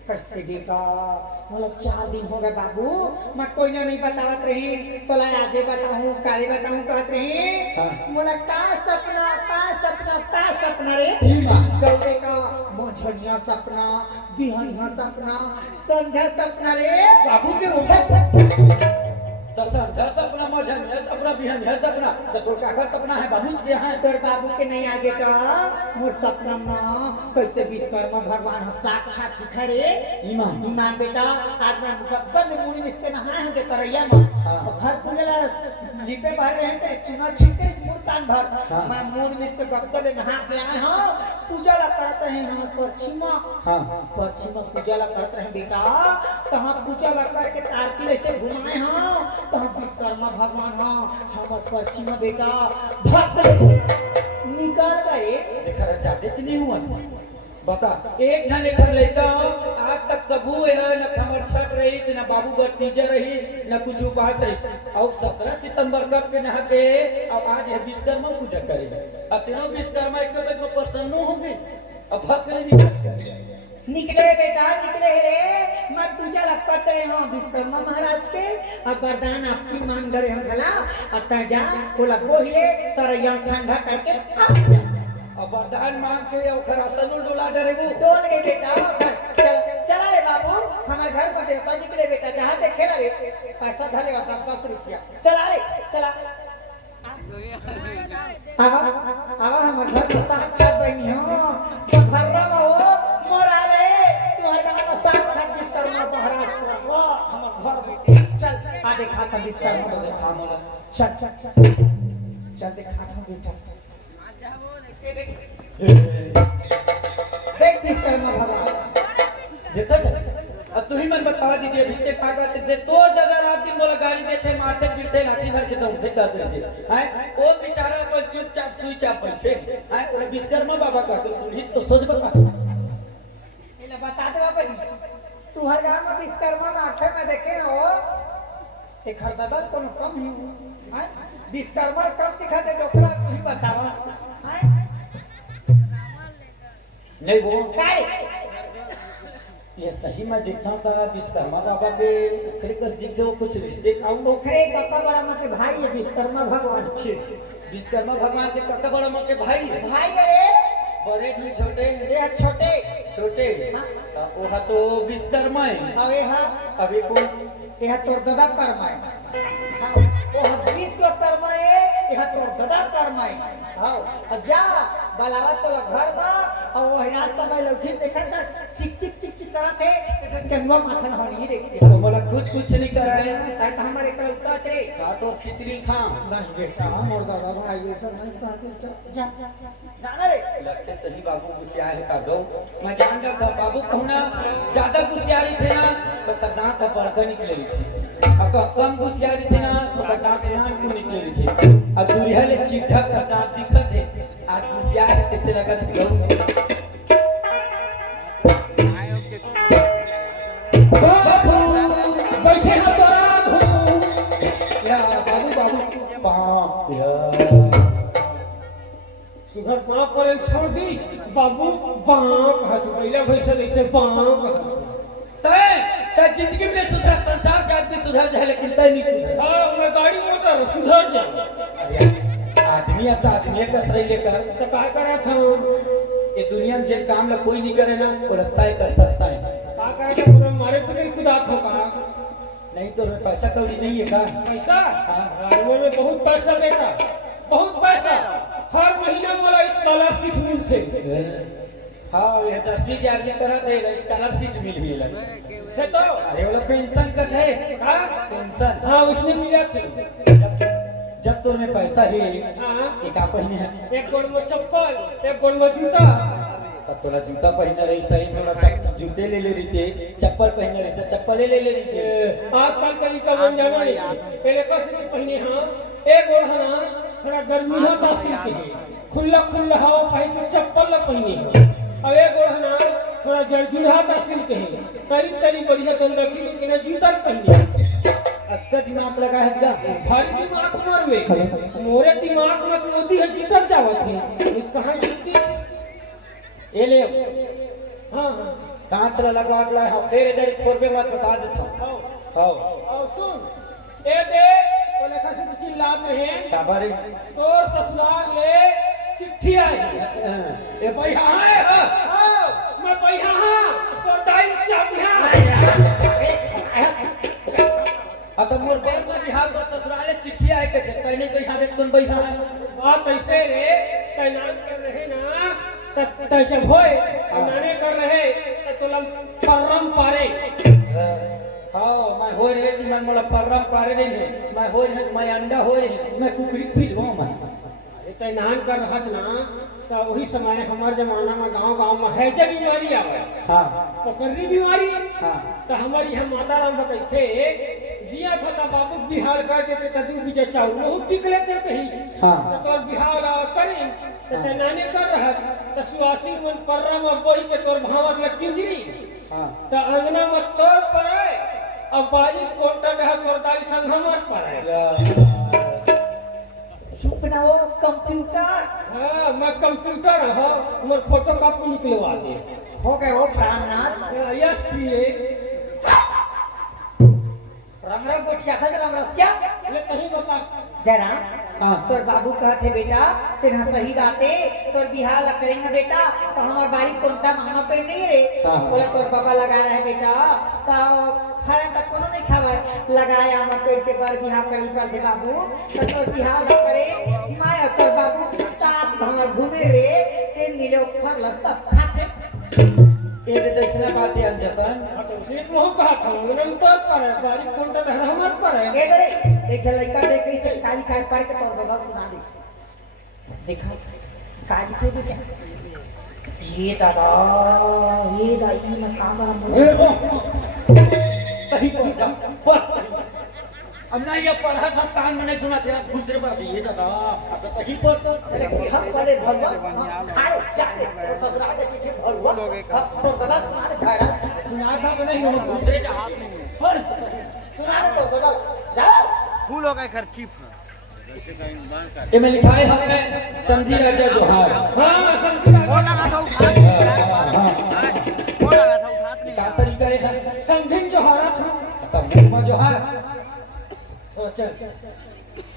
कैसे बेटा मतलब 4 दिन हो गए बाबू मैं कोई ना नहीं बतावत रही तो ला आजे बताऊं काले बताऊं कहत रही मोला का सपना रे गौरे का मोझनिया सपना बिहनिया सपना संझा सपना रे बाबू के दसर दस अपना मजन है सपना बिहन है सपना तो तोर काकर सपना है बाबूज के है तोर बाबू के नहीं आगे तो मोर सपना में कैसे विश्वकर्मा भगवान हो साक्षात दिखा रे ईमान ईमान बेटा आज मैं मुकद्दर में मुड़ी में नहाए हैं देता रहिया में और घर को मेरा लिपे भर रहे हैं तेरे चुना छिलके मुड़ कान भर मैं मुड़ में इसके गद्दर में नहा के आए हैं पूजा ला करते हैं हम पश्चिमा पश्चिमा पूजा ला करते हैं बेटा तो हम पूजा ला करके आरती ऐसे घुमाए हैं तो हम विश्वकर्मा भगवान हाँ हमारे पश्चिमा बेटा भक्त निकाल करे देखा जाते नहीं हुआ बता एक जन लेकर लेता आज तक कबू है न खमर छठ रही न बाबू भतीजा रही न कुछ उपास रही और 17 सितंबर कब के नहा के अब आज है विश्वकर्मा पूजा करे अब तीनों विश्वकर्मा एक में प्रसन्न होंगे अब भक्त निकले बेटा निकले रे मैं पूजा लग करते रहे हूँ विश्वकर्मा महाराज के और वरदान आपसी मांग रहे हम भला और तजा बोला बोहिले तर यम ठंडा करके आ जा अब वरदान मांग के ओखर आसन डोला डरे वो डोल गए बेटा चल चला रे बाबू हमारे घर पर देवता निकले बेटा जहाँ देखे रे पैसा धलेगा 10 रुपया चला रे चला आवा हमारे घर में साक्षात बहनी हो तो घर में हो मोरा रे तुम्हारे गांव में साक्षात विश्वकर्मा महाराज वाह हमारे घर में चल आ देखा था विश्वकर्मा देखा मोला चल देखा था बेटा देख विश्वकर्मा भगवान देखा अब तू ही मन बता दीजिए पीछे का करते से तोर दादा रात दिन बोला गाली देते मारते पीटते लाठी धर के दौड़ते दादर से हैं वो बेचारा अपन चुपचाप सुई चाप बैठे हैं और विश्वकर्मा बाबा का तो सुनी तो सोच बता एला बता दे बाबा तू हर गांव में विश्वकर्मा नाटक में देखे हो एक हर दादा कोनो कम ही हैं विश्वकर्मा कब दिखाते डोकरा तू बतावा हैं नहीं वो काय ये सही मैं देखता हूँ तारा विश्वकर्मा बाबा के खरे कस दिख जाओ कुछ रिश्ते खाऊं ओखरे कक्का बड़ा मां के भाई है विश्वकर्मा भगवान के विश्वकर्मा भगवान के कक्का बड़ा मां के भाई है भाई अरे बड़े दूर छोटे ये छोटे छोटे हाँ। ओहा तो विश्वकर्मा है अबे हां अभी कौन यह तोर दादा कर्मा है हाँ वो विश्वकर्मा है यह तोर दादा कर्मा है हाँ जा बलावा तो घर में और वो रास्ता में लौटी देखा था चिक चिक चिक चिक करा थे तो चंगवा माथन होनी देखी तो बोला कुछ नहीं करा है कहता हमारे कलौता चले का तो खिचड़ी खा बस बेटा मोर दादा भाई ये सब नहीं कहते जा जाना रे लगते सही बाबू गुस्सा है का गौ मैं जान रहा था बाबू कहूँ ना ज्यादा गुस्सारी थे ना तो दांत बड़का निकले थी अगर कम गुस्सारी थे ना तो दांत नाक को निकले थी अब दूरिया ले चिट्ठा का दांत दिखत है आज गुस्सा है कैसे लगा गौ बैठे हो तोरा या बाबू बाबू बाप सुघर बाँ पर छोड़ दी बाबू बाँ कहत पहले भैसा ऐसे बाँ कहत तय जिंदगी में सुधर संसार का आदमी सुधर जाए लेकिन तय नहीं सुधर हाँ मैं गाड़ी मोटर सुधर जाऊँ आदमी आता आदमी का सही लेकर तो क्या करा था ये दुनिया में जिन काम ला कोई नहीं करे ना वो लगता है कर सकता है क्या करा था पूरा मारे पिटे कुदा था का नहीं तो पैसा कौड़ी नहीं है का पैसा हाँ। गाड़ियों में बहुत पैसा बेटा बहुत पैसा हर महीने वाला स्कॉलरशिप मिलते हाँ ये 10वीं के आदमी करा थे स्कॉलरशिप मिल ही लगे से तो अरे वाला पेंशन का है हाँ पेंशन हाँ उसने मिला थे जब तो में पैसा है हाँ एक आप पहने है एक गोड़ में चप्पल एक गोड़ में जूता तब थोड़ा जूता पहनना रही था थोड़ा जूते ले रही थे चप्पल पहनना रही था चप्पल ले रही थी आजकल तरीका बन जाना नहीं पहले कैसे पहने हाँ एक गोड़ हाँ थोड़ा गर्मी हो तो सीखते हैं खुला खुला हवा पहन के चप्पल ल पहने हैं अब एक गोड़ हाँ थोड़ा जड़जुड़ा तो सीखते हैं तरी तरी बढ़िया तो रखी लेकिन जूता पहने अक्का दिमाग लगा है जरा भारी दिमाग मरवे मोरे दिमाग में मोदी है जीतत जावत है कहाँ जीती ये ले हाँ हाँ कहाँ चला लगवा अगला है फिर इधर फोरबे मत बता देता हूँ हाँ और सुन ए दे तो लेखा से तो चिल्लात रहे काबारे तो ससुराल ले चिट्ठी आई ए भाई हाँ है आओ मैं पैसा हाँ तो दाई चाबियां अब तो मोर बैग में बिहार तय नहीं बैठा बे तुम बैठा है बात ऐसे रे तैनात कर रहे ना तब जब होए तैनाने कर रहे तो तुलम परम पारे हाँ मैं हो रहे कि मैं मला परम पारे नहीं मैं हो रहे मैं अंडा हो रहे मैं कुकरी फिर हूँ मैं तैनान कर रहा ना तो वही समय हमारे जमाना में गांव में है जब बीमारी आवे हाँ पकड़नी बीमारी हाँ तो हमारी यहाँ माता राम बताते जिया था तो बाबू बिहार कर देते तो दू बीजे चाउर बहुत टिक लेते कहीं हाँ। तो तोर बिहार करें तो तैनाने कर रहा तो सुआसी मन पर्रा में बही के तोर भावर में किंजरी हाँ तो अंगना में तोड़ पड़े अब बारी कोटा रहा तोर दाई संगमत पड़े चुप ना हो कंप्यूटर हाँ मैं कंप्यूटर हो मोर फोटो कॉपी निकलवा दे हो गए हो प्राणनाथ यस प्रिय रंगरंग गोठिया था रंगरंग क्या ये कहीं बता जरा हाँ। तोर बाबू कहते बेटा तेरा सही बाते तोर बिहार लग करेंगे बेटा तो हमार बारी कोनता मामा पे नहीं रे हाँ। बोला तोर बाबा लगा रहा है बेटा तो फरा तक कोनो नहीं खावे लगाया हमार पेट के बार बिहार करी कर दे बाबू तो तोर बिहार लग करे मैं और तोर बाबू साथ भंगर घूमे रे 3 दिन ऊपर लस्सा खाते ये दक्षिणा बात है अंजतन तो उसे तो कहा था अंगना में तोड़ पर है बारी कोनटा रहा हमार पर है ए दरे एक लड़का देख कैसे काली काय पर के तोर बाबा सुना दे देखो काली को भी क्या ये दाई मैं काम रहा सही पर अब ना ये पढ़ा था कान में नहीं सुना था दूसरे बात ये दादा अब सही पर तो अरे कि हम पहले भगवान खाए चाहे तो ससुराल के चिट्ठी भगवान अब तो दादा सुना दे भाई सुना था तो नहीं वो दूसरे का हाथ नहीं पर सुना दे तो दादा जा फूल हो गए घर चीप ये में लिखा है हमने समझी राजा जोहार हां समझी कौन लगा था उठात नहीं क्या तरीका है समझिन जो हारा था तब मुंह में जोहार चल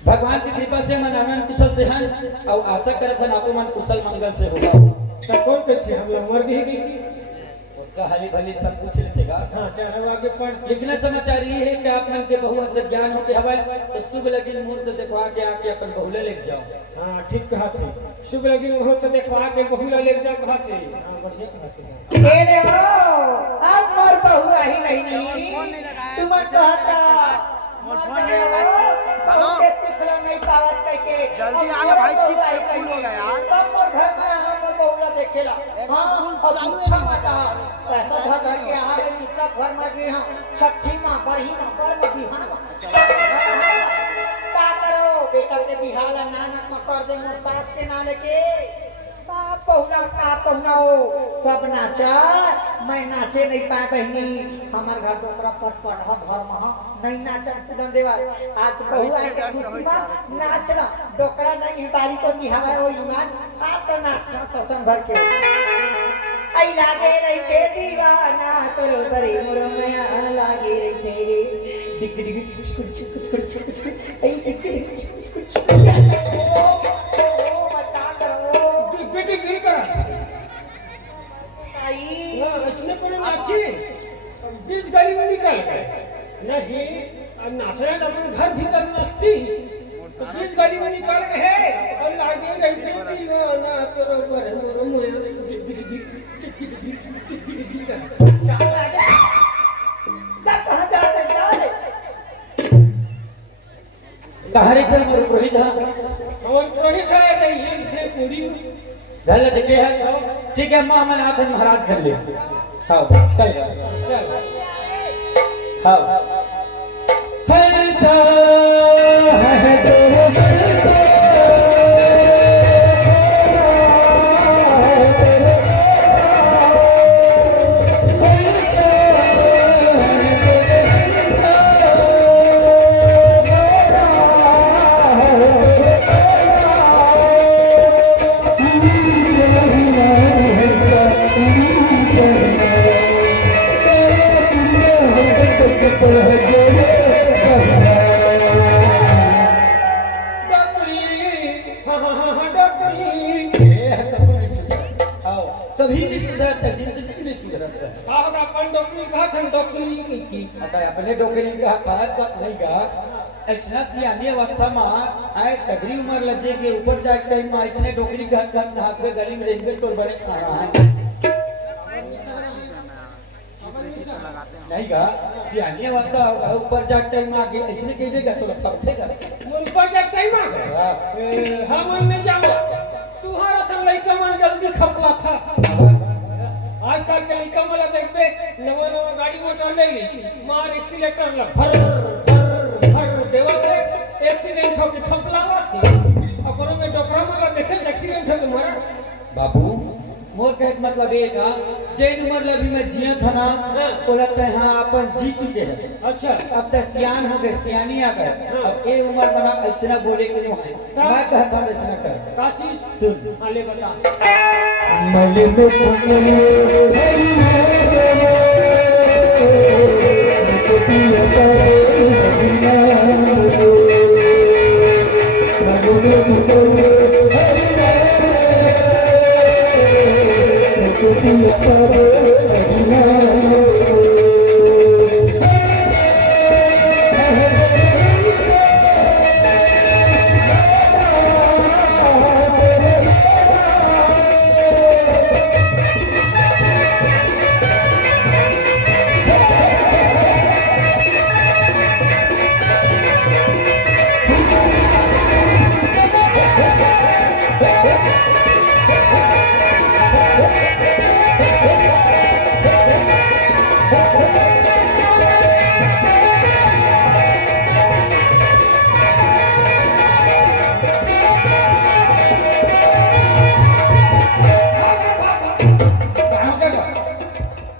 भगवान की कृपा से मन आनंद कुशल से हन और आशा करत हन आपो मन कुशल मंगल से होगा तो कौन कहते हम लोग मर गए कहाली भली सब पूछ लेतेगा हां चल आगे पढ़ लिखना समाचार ये है कि आप मन के बहु से ज्ञान हो के हवाए तो शुभ लगिन मुहूर्त देखवा के आके अपन बहुले लेके जाओ हां ठीक कहा थे शुभ लगी मुहूर्त देखवा के बहुला ले जा कहा थे हां बढ़िया कहा थे ये देखो अब मोर बहुआ ही नहीं तुम कहता मोर फोन नहीं लगा हेलो सिखला नहीं पावत करके जल्दी आना भाई चिप पे फूल हो गया यार सब मोर घर में हम बहुला देखेला हां और अच्छा माता पैसा धर धर के आ गई सब घर में गए हम छठी मां बड़ी मां पर में बिहान का करो बेटा के बिहार नानक में कर दे मोर सास के ना लेके पहुना का पहुनाओ सब नाचा मैं नाचे नहीं पाए बहनी हमार घर डोकरा पट पट धर्म नहीं नाचा सुदन देवा आज बहु आए के खुशी में नाचला डोकरा नहीं बारी को दिहावा ओ ईमान आ तो नाचना ससन भर के आई लागे रही के दीवाना तोरो बरी मोर माया लागे रही ते दिख दिख कुछ आई दिख दिख कुछ बेटी गिर कर आई इसने कोने नाची बीच गली में निकल गए नहीं अब नाचने अपन घर भीतर नाचती तो बीच गली में निकल गए और लागे रही थी दीवाना तेरे पर मोर मोया कहाँ जा रे कहारे कर मोर रोहित और रोहित है रही थे पूरी घर ले देखे है ठीक है मां मन आथन महाराज कर ले हां चल चल हां हर सा है तेरे कभी नहीं सुधरता जिंदगी नहीं सुधरता अपन डॉक्टरी कहा था डॉक्टरी की आता अपने डोकरी का था तब नहीं गा ऐसना सियानी अवस्था में आए सगरी उम्र लज्जे के ऊपर जाए टाइम में ऐसने डोकरी घाट घाट हाथ में गली में रेंगे टोल बने सारा है नहीं गा सियानी अवस्था होगा ऊपर जाए टाइम में आगे ऐसने के देगा तो पक्थेगा ऊपर जाए टाइम आ गया हम नहीं जाऊंगा तुम्हारा संग लइका मन जल्दी खपला था आजकल के लइका मला देखबे नवा नवा गाड़ी मोटर ले ली छी मार एक्सीलेटर ला भर भर भर देवत है एक्सीडेंट हो के खपलावा थी ओकरो में डॉक्टर मला देखे एक्सीडेंट हो के मर बाबू मोर कहत मतलब ये का जैन उम्र लभी में जिया था ना बोला ते हाँ अपन जी चुके हैं अच्छा अब तक सियान हो गए सियानी आ गए अब ये उम्र बना ऐसा बोले कि नहीं मैं कहता हूँ ऐसा कर का चीज सुन हाले बता मले में सुनले कोटिया करे रघु में सुनले कोटिया करे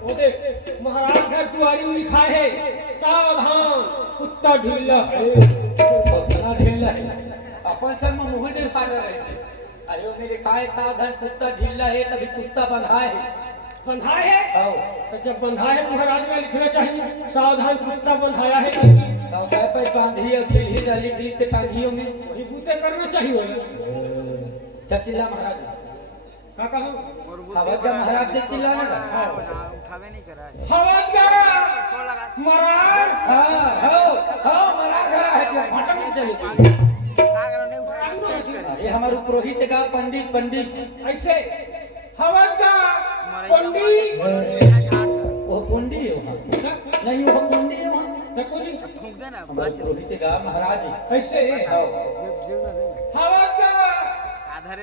महाराज घर दुआरी में लिखा है सावधान कुत्ता ढीला है बहुत ढीला है अपन संग में मुंह नहीं फाड़ रहे से अरे मेरे काय सावधान कुत्ता ढीला है तभी कुत्ता बंधा है बंधा है आओ तो जब बंधा है महाराज में लिखना चाहिए सावधान कुत्ता बंधाया है तो काय पे बांधी और ठेली डाली लिख के टांगियों में वही भूते करना चाहिए चचिला महाराज का कहूं हवज का महाराज के चिल्लाना ना हवज का महाराज हाँ महाराज घरा है जो फटक नहीं चली अरे हमारे पुरोहित का पंडित ऐसे हवज का पंडित वो पुंडी है वहाँ नहीं वो पुंडी है वहाँ ठकुरी हमारे पुरोहित का महाराज ऐसे आओ हवज का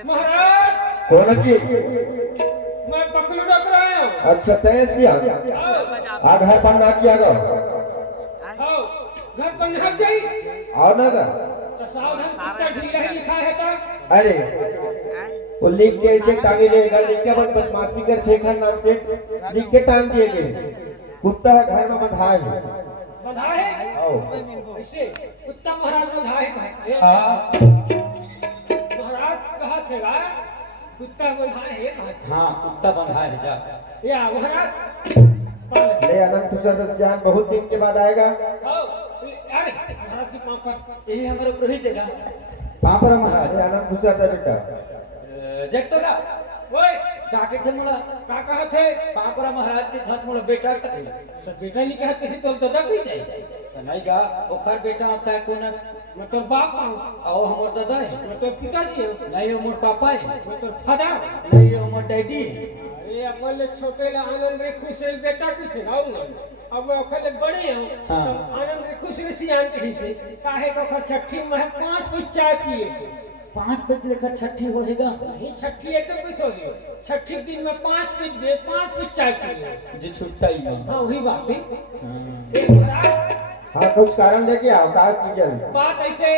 महाराज कौन की मैं पकड़ डक रहा हूँ अच्छा तैसी आ घर पर ना किया गो आओ घर पर नहा गई आओ ना गा तो सावधान कुत्ता ढीला है लिखा है तो अरे वो लिख के ऐसे टांगे रहेगा लिख के अपन बदमाशी कर फेंका नाम से लिख के टांग दिए गए कुत्ता घर में बंधा है बंधा है आओ ऐसे कुत्ता महाराज बंधा है महाराज कहा थे कुत्ता वैसा है कहा थे हाँ कुत्ता बंधा है जा या महाराज ले अनंत चतुर्दशियान बहुत दिन के बाद आएगा आओ अरे महाराज के पांव पर यही हमारे पुरोहित का पापरा महाराज अरे अनंत दूसरा था बेटा देख तो ना ओए काके थे मोला का कहा थे पापरा महाराज के साथ मोला बेटा का थे तो बेटा नहीं कहा किसी तो दादा की जाए नहीं गा ओखर बेटा होता है कौन मैं तो बाप हूँ आओ हमर दादा है मैं तो पिताजी हूँ नहीं वो मोर पापा है मैं तो फादर नहीं वो मोर डैडी है अरे अपन ले छोटे ले आनंद रे खुश रे बेटा की थे आऊंगा अब ओखर ले बड़े हैं हाँ। तो आनंद रे खुश रे सियान कहीं से काहे को ओखर छठी में 5 कुछ चाय पिए 5 बजे लेकर छठी होएगा नहीं छठी एकदम कुछ हो गई छठी दिन में 5 कुछ दे 5 कुछ चाय पिए जी छुट्टा ही है हाँ वही बात है एक महाराज हाँ कुछ कारण लेके आओ कार की जल बात ऐसे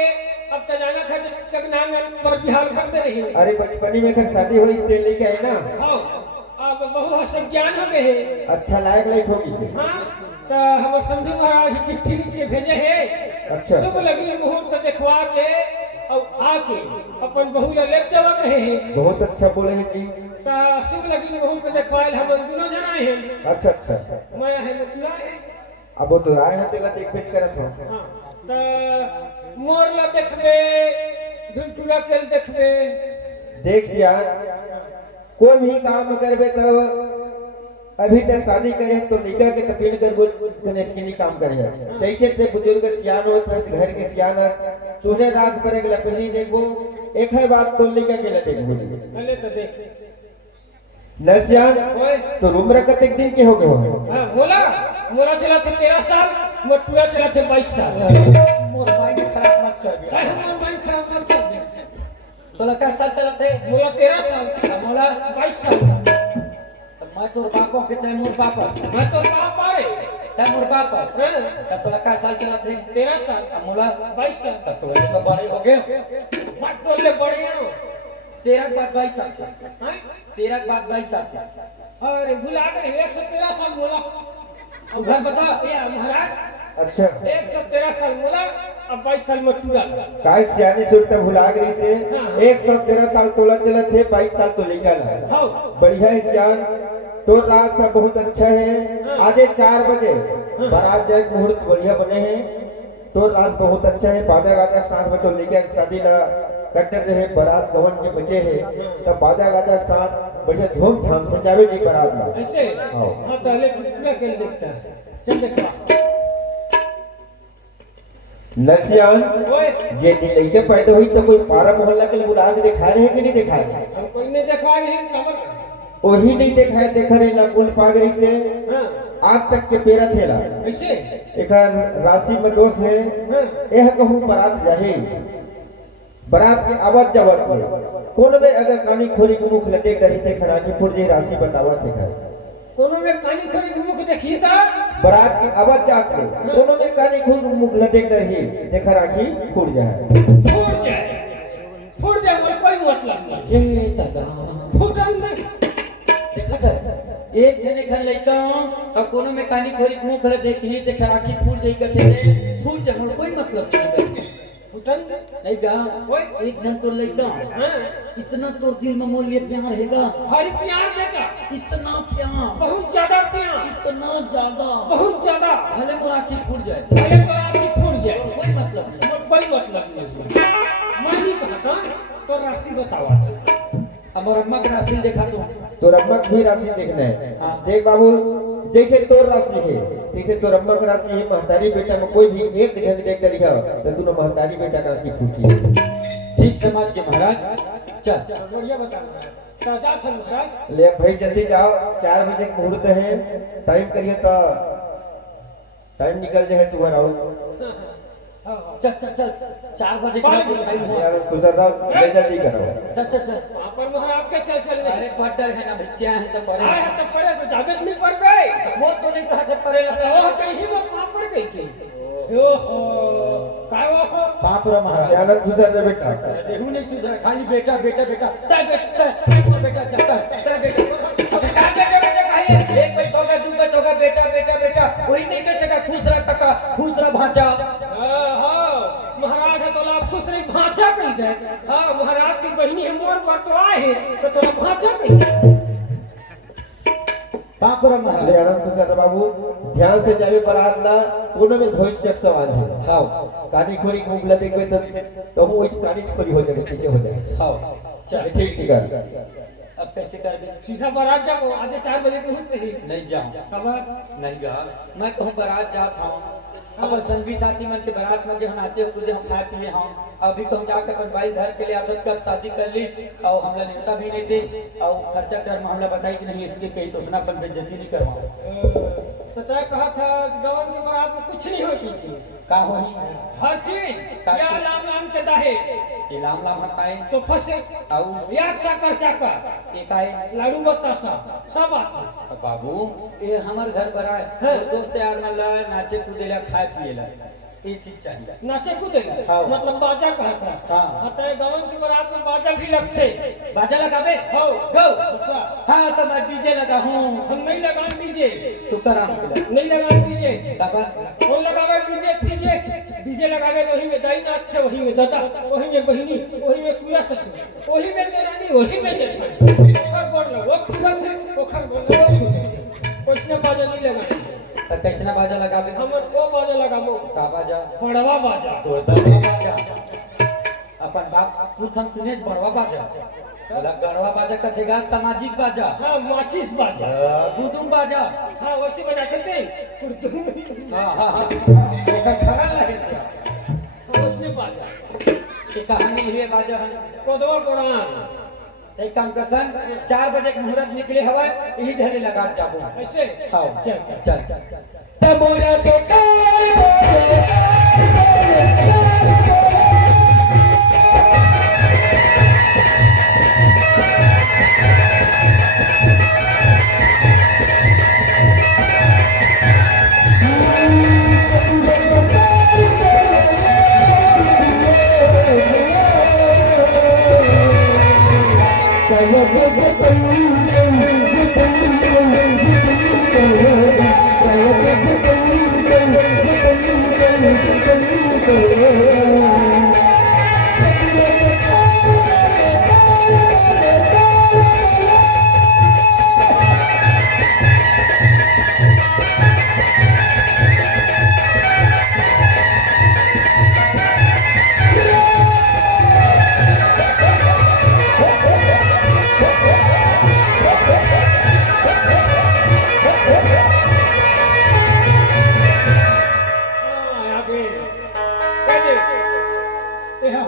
अब तो जाना था जगनान पर बिहार करते रहे अरे बचपनी में अगर शादी हुई इसलिए लेके आई ना हाँ अब बहु ज्ञान हो गए हैं अच्छा लायक लायक होगी से हाँ तो हम समझी महाराज चिट्ठी लिख के भेजे है अच्छा। शुभ लगी मुहूर्त दिखवा के और आके अपन बहू ले जावा कहे हैं बहुत अच्छा बोले हैं जी तो शुभ लगी मुहूर्त दिखवाए हम दोनों जनाए हैं अच्छा अच्छा मैं है मुतला है अब वो तो आए हैं तेला देख पेच करत हो हाँ तो मोर ला देखबे धुलटुला चल देखबे देख सियान कोई भी काम करबे तो अभी तक शादी करे तो लड़का के तपेड़ कर बोल गणेश के लिए काम करे जैसे ते बुजुर्ग सियान होत है घर के सियान तुझे रात पर एक लपहनी देखबो एक है बात तो लड़का के ले देखबो पहले तो देख न सियान ओए तो उम्र कतेक दिन के हो गए हो हां मोला मोला चला थे 13 साल मोटुआ चला थे 22 साल मोर माइंड खराब मत कर बे हमार माइंड खराब मत कर दे तोला का साल चलत है मोला 13 साल मोला 22 साल तो मैं तोर बापो के तय मोर बापस मैं तो बाप मारे तय मोर बापस हाँ, त तोला का साल चलत है 13 साल मोला 22 साल त तोला तो बड़े हो गए बात टोले बड़े हैं 13 के बाद 22 साल से हां 13 के बाद 22 साल से अरे भुला गए 113 साल मोला तू घर बता ये महाराज अच्छा 113 साल मोला अब 22 साल मोटुआ काय सियाने सुनता भुला गई से 113 साल तोला चलत है 22 साल तो लड़का ला हां बढ़िया है सियान तो रात सब बहुत अच्छा है आधे 4 बजे बारात जाए मुहूर्त बढ़िया बने हैं तो रात बहुत अच्छा है बाजा गाजा के साथ में तो लेके शादी ला कट्टर रहे बारात गवन के बचे हैं तब बाजा गाजा के साथ बढ़िया धूमधाम से जावे जी बारात ला ऐसे हाँ। हां पहले कितना के देखता है चल देखा नसियान ओए ये लड़के पैदा हुई तो कोई पारा मोहल्ला के लिए बुला के दिखा रहे हैं कि नहीं दिखा रहे हम कोई नहीं देखा रहे खबर वही नहीं दिखाए देख रहे लकुल पागरी से हां आज तक के पेरा थेला ऐसे एक राशि में दोष है हां यह कहूँ बारात जाहे बारात के आवाज जावत ले कौन में अगर कानी खोली के मुख लगे करी ते खरा की फुर्जे राशि बतावत है घर कोनो में कानी खोली मुख देखी ता बारात की आवाज जात ले कोनो में कानी खोल मुख लगे रही देखा राखी फुट जाए फूट जाए मोर कोई मतलब नहीं ये दादा फूटल नहीं देखा कर एक जने घर लइका और कोनो में कानी खोरी मुंह कर देखी देख राखी फूल जाई कथे फूल जा मोर कोई मतलब नहीं फूटल नहीं गा ओए एक जन तो लइका हां इतना तो दिल में मोर लिए प्यार हैगा हरी प्यार बेटा इतना प्यार बहुत ज्यादा प्यार इतना ज्यादा बहुत ज्यादा भले मोर आँखी फूट जाए अरे तो आपकी फूट जाए कोई मतलब नहीं मोर कोई मतलब नहीं मालिक हटा तो राशि बतावा अब मोर अम्मा के राशि देखा तो रम्मा की राशि देखना है हाँ। देख बाबू जैसे तोर राशि है जैसे तो रम्मा की राशि है महतारी बेटा में कोई भी एक ढंग देख कर लिखा तो दोनों महतारी बेटा का की फूटी है ठीक समाज के महाराज चल बढ़िया बता राजा सन महाराज ले भाई जल्दी जाओ 4 बजे मुहूर्त है टाइम करिए तो टाइम निकल जाए तुम्हारा चल चल चल 4 बजे का टाइम हो यार गुजर जल्दी करो चल चल चल पर महाराज के चल चल अरे पट्टर है ना बच्चे हैं तो परे आए तो परे तो ज्यादा नहीं पड़ गए वो तो नहीं कहा जब परे लगता वो कहीं मत वहां पड़ गई थी ओहो काय वो बाप रे महाराज ध्यान गुजर जा बेटा देहू नहीं सुधरा खाली बेटा बेटा बेटा तय बेटा तय बेटा जाता तय बेटा अब का बेटा बेटा खाली एक पैसा होगा दो पैसा होगा बेटा बेटा बेटा वही नहीं कह सका खुश रह टका खुश रह भांचा महाराज है तो ला खुश रही भांचा कही दे हां महाराज की बहनी है मोर बटवा है तो तोला भांचा कही दे बाप रे महाराज ले आनंद गुजर बाबू ध्यान से जावे बारात ला कोनो में भविष्य का सवाल है हां कानी खोरी को मुगला देखबे तो वो इस कानी खोरी हो जाए पीछे हो जाए हां चल ठीक ठीक है अब कैसे कर दे सीधा बारात जाओ आधे 4 बजे के उठते ही नहीं जाऊं खबर नहीं गा मैं कहूं बारात जात हूं अपन संगी साथी मन के बारात में जो नाचे कूदे हम खाए पिए हम अभी तो हम जाकर अपन भाई घर के लिए आदत कब शादी कर ली और हमला न्योता भी नहीं दे और खर्चा कर हमला बताई कि नहीं इसके कहीं तो उसना अपन बेइज्जती नहीं करवाओ सचा कहा था गवन की बारात में कुछ नहीं होती थी का होई हर चीज या लाम लाम के दाहे ये लाम लाम हताए सोफा से और या चाकर एक आए लाडू बतासा सब आते बाबू ये हमार घर पर आए हाँ। दोस्त यार मन ला नाचे कूदे ला खाए पिए ला ये चीज चाहिए नाचे कूदेगा हाँ। मतलब बाजा कहा था हाँ। हताए गवन की बारात में बाजा भी लगते बाजा लगाबे हो गो अच्छा हाँ तो मैं डीजे लगा हूँ हम नहीं लगा डीजे तू करा नहीं लगा डीजे बाबा कौन लगावे डीजे डीजे डीजे लगावे वही में दाई नाचते वही में दादा वही में बहनी वही में पूरा ससुर वही में देरानी वही में जेठानी ओखर बोल लो वो खुदा थे ओखर बोल लो वो खुदा थे कुछ ना बाजा नहीं लगा तो कैसना बाजा लगाबे हमर वो बाजा लगाबो का बाजा बड़वा बाजा तोड़ दर बाजा अपन बाप पुरखन सुने बड़वा बाजा बोला गड़वा बाजा कथेगा सामाजिक बाजा हाँ माचिस बाजा दुदुम बाजा हाँ वैसे बजा सकते हैं हाँ हाँ हाँ ओका खरा लगे उसने बाजा ये कहानी ये बाजा है कोदवा कुरान एक काम करतन 4 बजे के मुहूर्त निकले हवा यही ढले लगा जाबो ऐसे आओ चल चल तबोरा के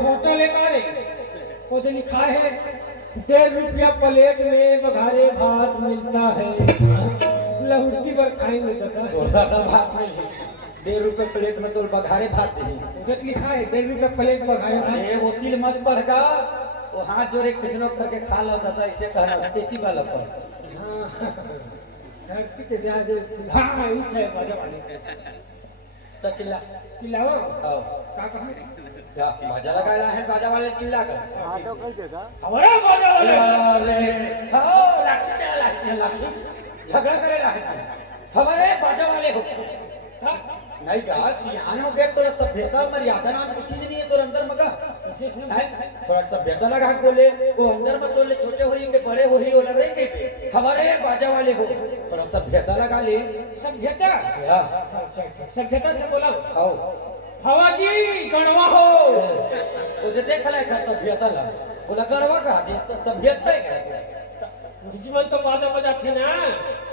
होटल है लिखा है 1.5 रुपया प्लेट में बघारे भात मिलता है लहुटी पर खाएंगे दादा भात नहीं 1.5 रुपए प्लेट में तो बघारे भात दे उधर लिखा है 1.5 रुपया प्लेट बघारे भात अरे वो तिल मत पड़गा वो हाथ जोड़े किसनो करके खा लो दादा इसे कहना टेकी वाला पर हाँ धरती के जाजे हाँ ये है बाजा वाले तो चिल्ला चिल्लाओ आओ का कहा क्या बाजा लगाया है बाजा वाले चिल्ला कर हमारा बाजा वाले अरे आओ लाठी लाठी झगड़ा करे लाठी हमारे बाजा वाले हो नहीं गा सियान हो गए तो सभ्यता मर्यादा नाम की चीज नहीं है तो अंदर मगा थोड़ा सभ्यता लगा बोले वो अंदर मत बोले छोटे होई के बड़े होई वो लगे के हमारे बाजा वाले हो थोड़ा सभ्यता लगा ले सभ्यता या सभ्यता से बोला आओ हवा जी गणवा हो वो जो देख ले का सभ्यता लगा बोला गणवा कहा देश तो सभ्यता है जीवन तो बाजा बजाते ना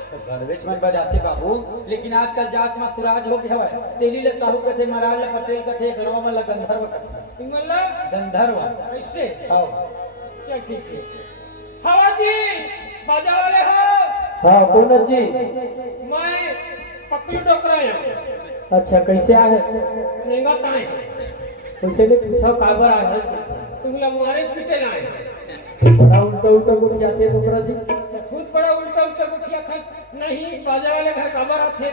तो गणवेश में बजाते बाबू लेकिन आजकल जात में सुराज हो गया है तेली ले साहू कथे महाराज ले पटेल कथे गणवा में गंधर्व कथे इंगला गंधर्व ऐसे आओ क्या ठीक है हवा जी बाजा वाले हो हाँ कौन जी मैं पकलू डोकराया अच्छा कैसे आए महंगा ताए कैसे ने पूछा काबर आए तुमला मारे पीटे ना बड़ा उल्टा उल्टा गुठिया थे डोकरा जी खुद बड़ा उल्टा उल्टा गुठिया था नहीं बाजा वाले घर काबर थे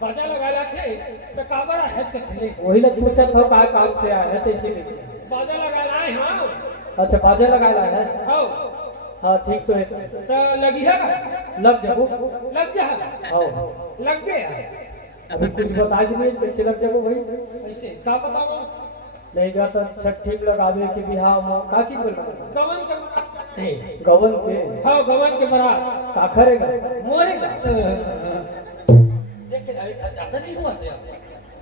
बाजा लगा थे तो काबर है के थले वही लोग पूछा था का काम से आए हैं तो इसीलिए बाजा लगा लाए हाँ अच्छा बाजा लगा लाए हैं हाँ हाँ ठीक तो है तो लगी है लग जाओ लग जा हाँ लग गया अभी कुछ बता नहीं कैसे लग जाओ भाई ऐसे का बताओ नहीं गा तो छठी में लगावे कि बिहार में का चीज बोल गवन के नहीं गवन के हाँ गवन के बरात का करेगा मोरेगा देख अभी ज्यादा नहीं हुआ थे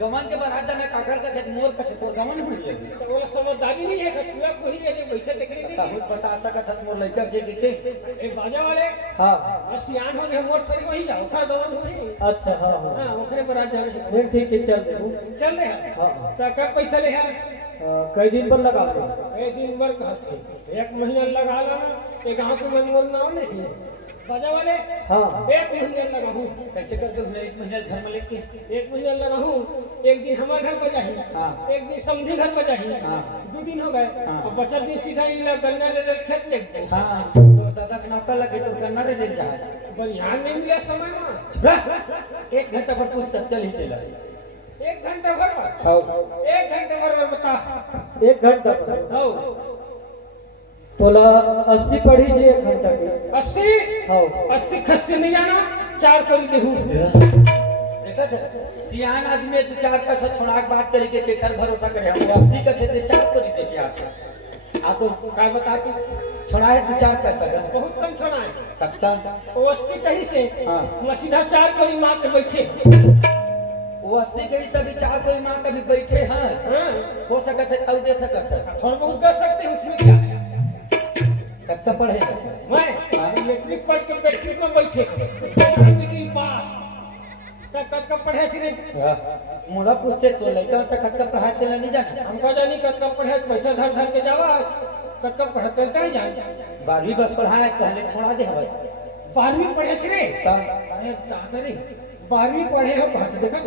गमन के बरात में काकर का थे मोर का थे तो गमन हुई है वो समझदारी नहीं है कि पूरा कोई रह बैठे देखने नहीं बहुत बता सका था मोर लड़का के के ए बाजा वाले हाँ सियान हो गए मोर थोड़ी वही जाओ खा गवन हुई अच्छा हाँ हाँ हां ओकरे बरात जाने फिर ठीक है चल देखो चल रहे हैं हाँ तो कब पैसा ले है कई दिन पर लगा दे ए दिन भर कहते 1 महीना लगा लेना ये गांव के मनमोर नाम नहीं बाजा वाले हाँ 1 महीना लगा हूँ कैसे करके हमने 1 महीना घर में लेके 1 महीना लगा हूँ एक दिन हमारे घर पर जाही हाँ। एक दिन समझी घर पर जाही हाँ। 2 दिन हो गए हाँ। और 50 दिन सीधा इला गन्ना ले खेत ले गए हाँ तो दादा के नौकर लगे तो गन्ना रे ले जाए बनियान नहीं मिला समय में 1 घंटा पर पूछ कर चल ही चला 1 घंटा भर आओ 1 घंटे भर में बता 1 घंटा हो तोला 80 पढ़ी जी 1 घंटा की 80 हाँ 80 खस्ते नहीं जाना 4 कर देहूं देखा था सियान आदमी 2-4 पैसा छोड़ा के बात करे के कर भरोसा करे हम 80 का देते 4 कर दे के आते आ तो का बता तू छोड़ा है 2-4 पैसा का बहुत कम छोड़ा है तकता वो 80 कहीं से हाँ। मैं सीधा 4 करी मार के बैठे वो 80 के इस तभी 4 कोई माँ कभी बैठे हैं हाँ हो सकता है और दे सकता है थोड़ा बहुत दे सकते हैं, उसमें क्या है? कब पढ़े मैं मैट्रिक पढ़ के मैट्रिक में बैठे मिडिल पास कब पढ़े सिरे मुझे पूछते तो लड़का तक कब पढ़ाई से नहीं जाना हमको जानी कब पढ़े पैसा धर धर के जावा कब पढ़ते नहीं जान 12वीं बस पढ़ाया कहले छोड़ा दे बस 12वीं पढ़े रे अरे ताकरे 12वीं पढ़े हो कहते देखा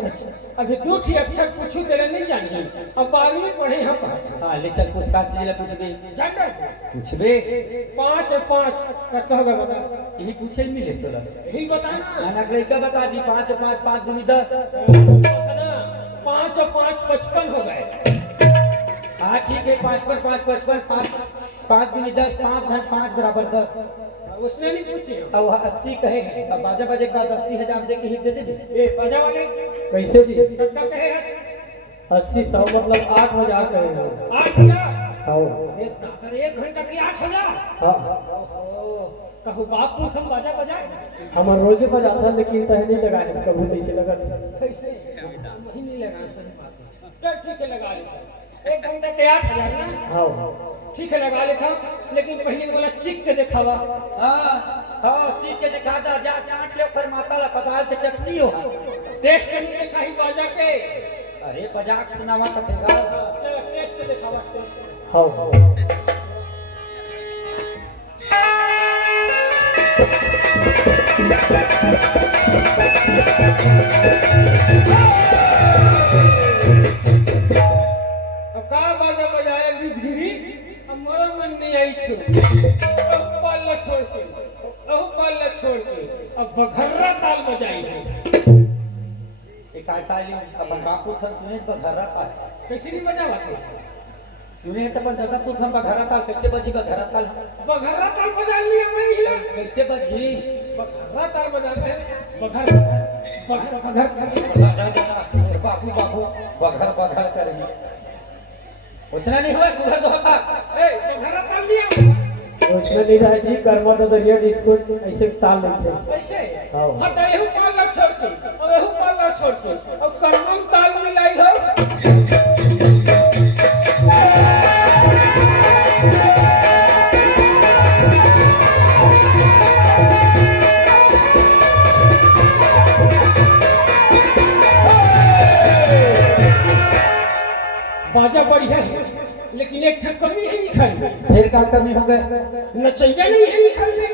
अभी दो ठीक अक्षर पूछू तेरे नहीं जानिए अब 12वीं पढ़े हो कहते हां ले चल कुछ का चीज ले पूछ बे जानकर पूछबे 5 और 5 का होगा बता यही पूछे मिले तोरा यही बताना नाना लड़का बता दी 5 और 5 5 दूनी 10 5 और 5 55 हो गए हाँ ठीक है 5 पर 5 55 5 दूनी 10 5 धन 5 बराबर 10 उसने नहीं पूछी अब 80 कहे हैं अब बाजा बजे के बाद 80,000 दे के ही दे दे ए बाजा वाले कैसे जी कितना कहे है 80 100 मतलब 8,000 कहे हैं 8,000 हाँ एक घंटा की 8,000 हाँ कहू बाप को हम बाजा बजाए हम रोजे बजाता था लेकिन तह नहीं लगा है कभी कैसे लगा था कैसे महीने लगा सही बात है ठीक है लगा लेता 1 घंटा के 8,000 ना हाँ ठीक है लगा लेता लेकिन पहले बोला चीख के दिखावा हां हां चीख के दिखा दा जा चाट ले पर माता ला पताल के चटनी हो टेस्ट करने के कहीं बाजा के अरे मजाक सुनावा कथेगा चल टेस्ट दिखावा टेस्ट हाँ अब का बाजा बजाया बिजगिरी हमारा मन नहीं आई छो अब पाल छोड़ के अब बघर्रा ताल बजाई है एक ताली अपन बापू थन सुने बघरा ताल कैसे नहीं बजावा थे सुने अपन दादापुर थन बघरा ताल कैसे बजी बघरा ताल बघर्रा ताल बजा लिया मैं हिला कैसे बजी बघर्रा ताल बजाना है बघर बाबू बाबू बघर बघर करेंगे उसने नहीं हुआ सुधर दो ए बघर्रा ताल लिया उसमें नहीं रहा जी कर्मा तो दरिया डिस्को ऐसे ताल नहीं थे ऐसे हाँ। हट एहु पाल छोड़ के अब एहु पाल छोड़ के अब कर्मम ताल मिलाई हो बाजा बढ़िया है लेकिन एक ठक कमी है इखन फिर का कमी हो गए नचैया नहीं है इखन में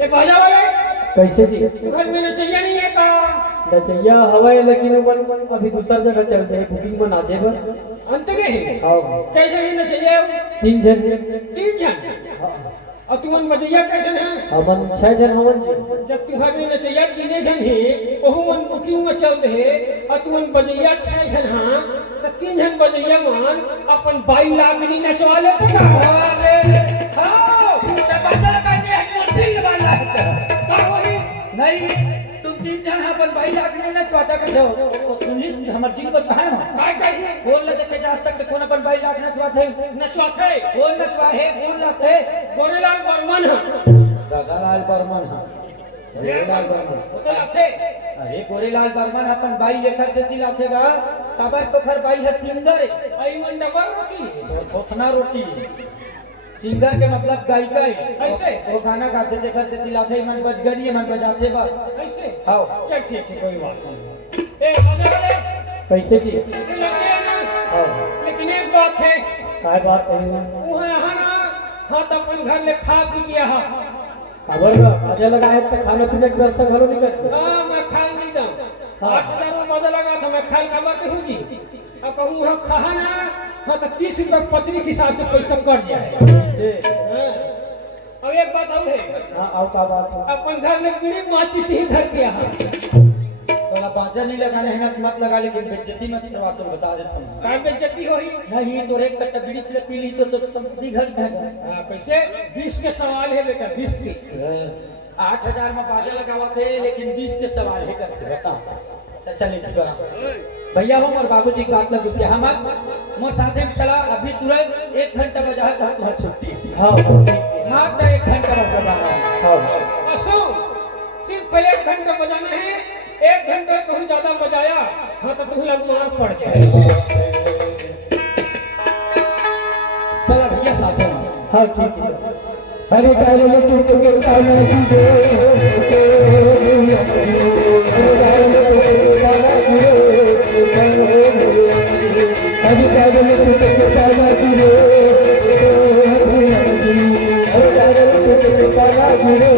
ए बाजा वाले कैसे जी घर में नचैया नहीं है का नचैया हवाए लेकिन वन अभी दूसर जगह चल जाए बुकिंग में नाचे पर अंत में है हाँ कैसे नहीं नचैया 3 जन 3 जन और तुमन बजैया कैसे है हमन 6 जन हवन जी जब तुम्हार में नचैया 3 जन है ओहु मन बुकिंग में चल रहे और तुमन बजैया 6 जन हां तो 3 जन बजैया मान अपन 22 लाख नहीं नचवा लेते का अरे हां बच्चा का ये चिल्ल वाला का वही नहीं तुम 3 जन अपन भाई लाख ने नचवाता कर दो सुनिस हमर जिन बच्चा है काय कहिए बोल ले देखे आज तक कौन अपन भाई लाख नचवाते नचवाते कौन नचवा है कौन लाते गोरेलाल बर्मन है दादालाल बर्मन हां गोरेलाल बर्मन होते लाते अरे गोरेलाल बर्मन अपन भाई लेकर से दिलातेगा तबर तो खर भाई है सिंगर आई मन डबर रोटी थोथना रोटी सिंगर के मतलब गायिका है ऐसे वो गाना गाते थे घर से दिलाते मन बज गई मन बजाते बस ऐसे हाँ चल ठीक है कोई बात नहीं ए बाजा वाले कैसे जी लगे हैं ना हाँ लेकिन एक बात है काय बात नहीं है वो यहाँ ना हाँ तो अपन घर ले खा पी गया हा खबर ना आजा लगा है तो खाना पीने की व्यवस्था घरों नहीं करते हाँ मैं खा नहीं दूँ 8,000 में बाजा लगा था मैं खाई का बात हूँ जी अब कहूँ वहाँ खा ना हाँ तो 30 रुपये पत्नी के हिसाब से पैसा कट जाए से हाँ। अब एक बात और है हाँ आओ का बात है अपन घर में बीड़ी माचिस ही धर के यहाँ थोड़ा बाजा नहीं लगाने है मत लगा लेकिन बेइज्जती मत करवा तुम बता देता हूँ कार बेइज्जती होई नहीं तो एक कट्टा बीड़ी से पी ली तो संपत्ति घर जाएगा हाँ कैसे 20 के सवाल है बेटा 20 के 8,000 में बाजा लगावा थे लेकिन 20 के सवाल है करते बताओ तो चलिए ठीक है भैया हो और बाबूजी की बात लग से हम मोर साथे में चला अभी तुरंत 1 घंटा बजा है तुम्हारी छुट्टी हाँ मात्र 1 घंटा बस बजाना है हाँ और सुन सिर्फ 1 घंटा बजाना है 1 घंटे कहूँ ज्यादा बजाया हाँ तो तुम लोग मार पड़ जाए। चला भैया साथ में। हाँ ठीक है। अरे तारे में टूट के ताना जुड़े, अरे तारे में टूट के ताना जुड़े, अरे तारे में टूट के ताना जुड़े, अरे तारे में टूट के ताना जुड़े।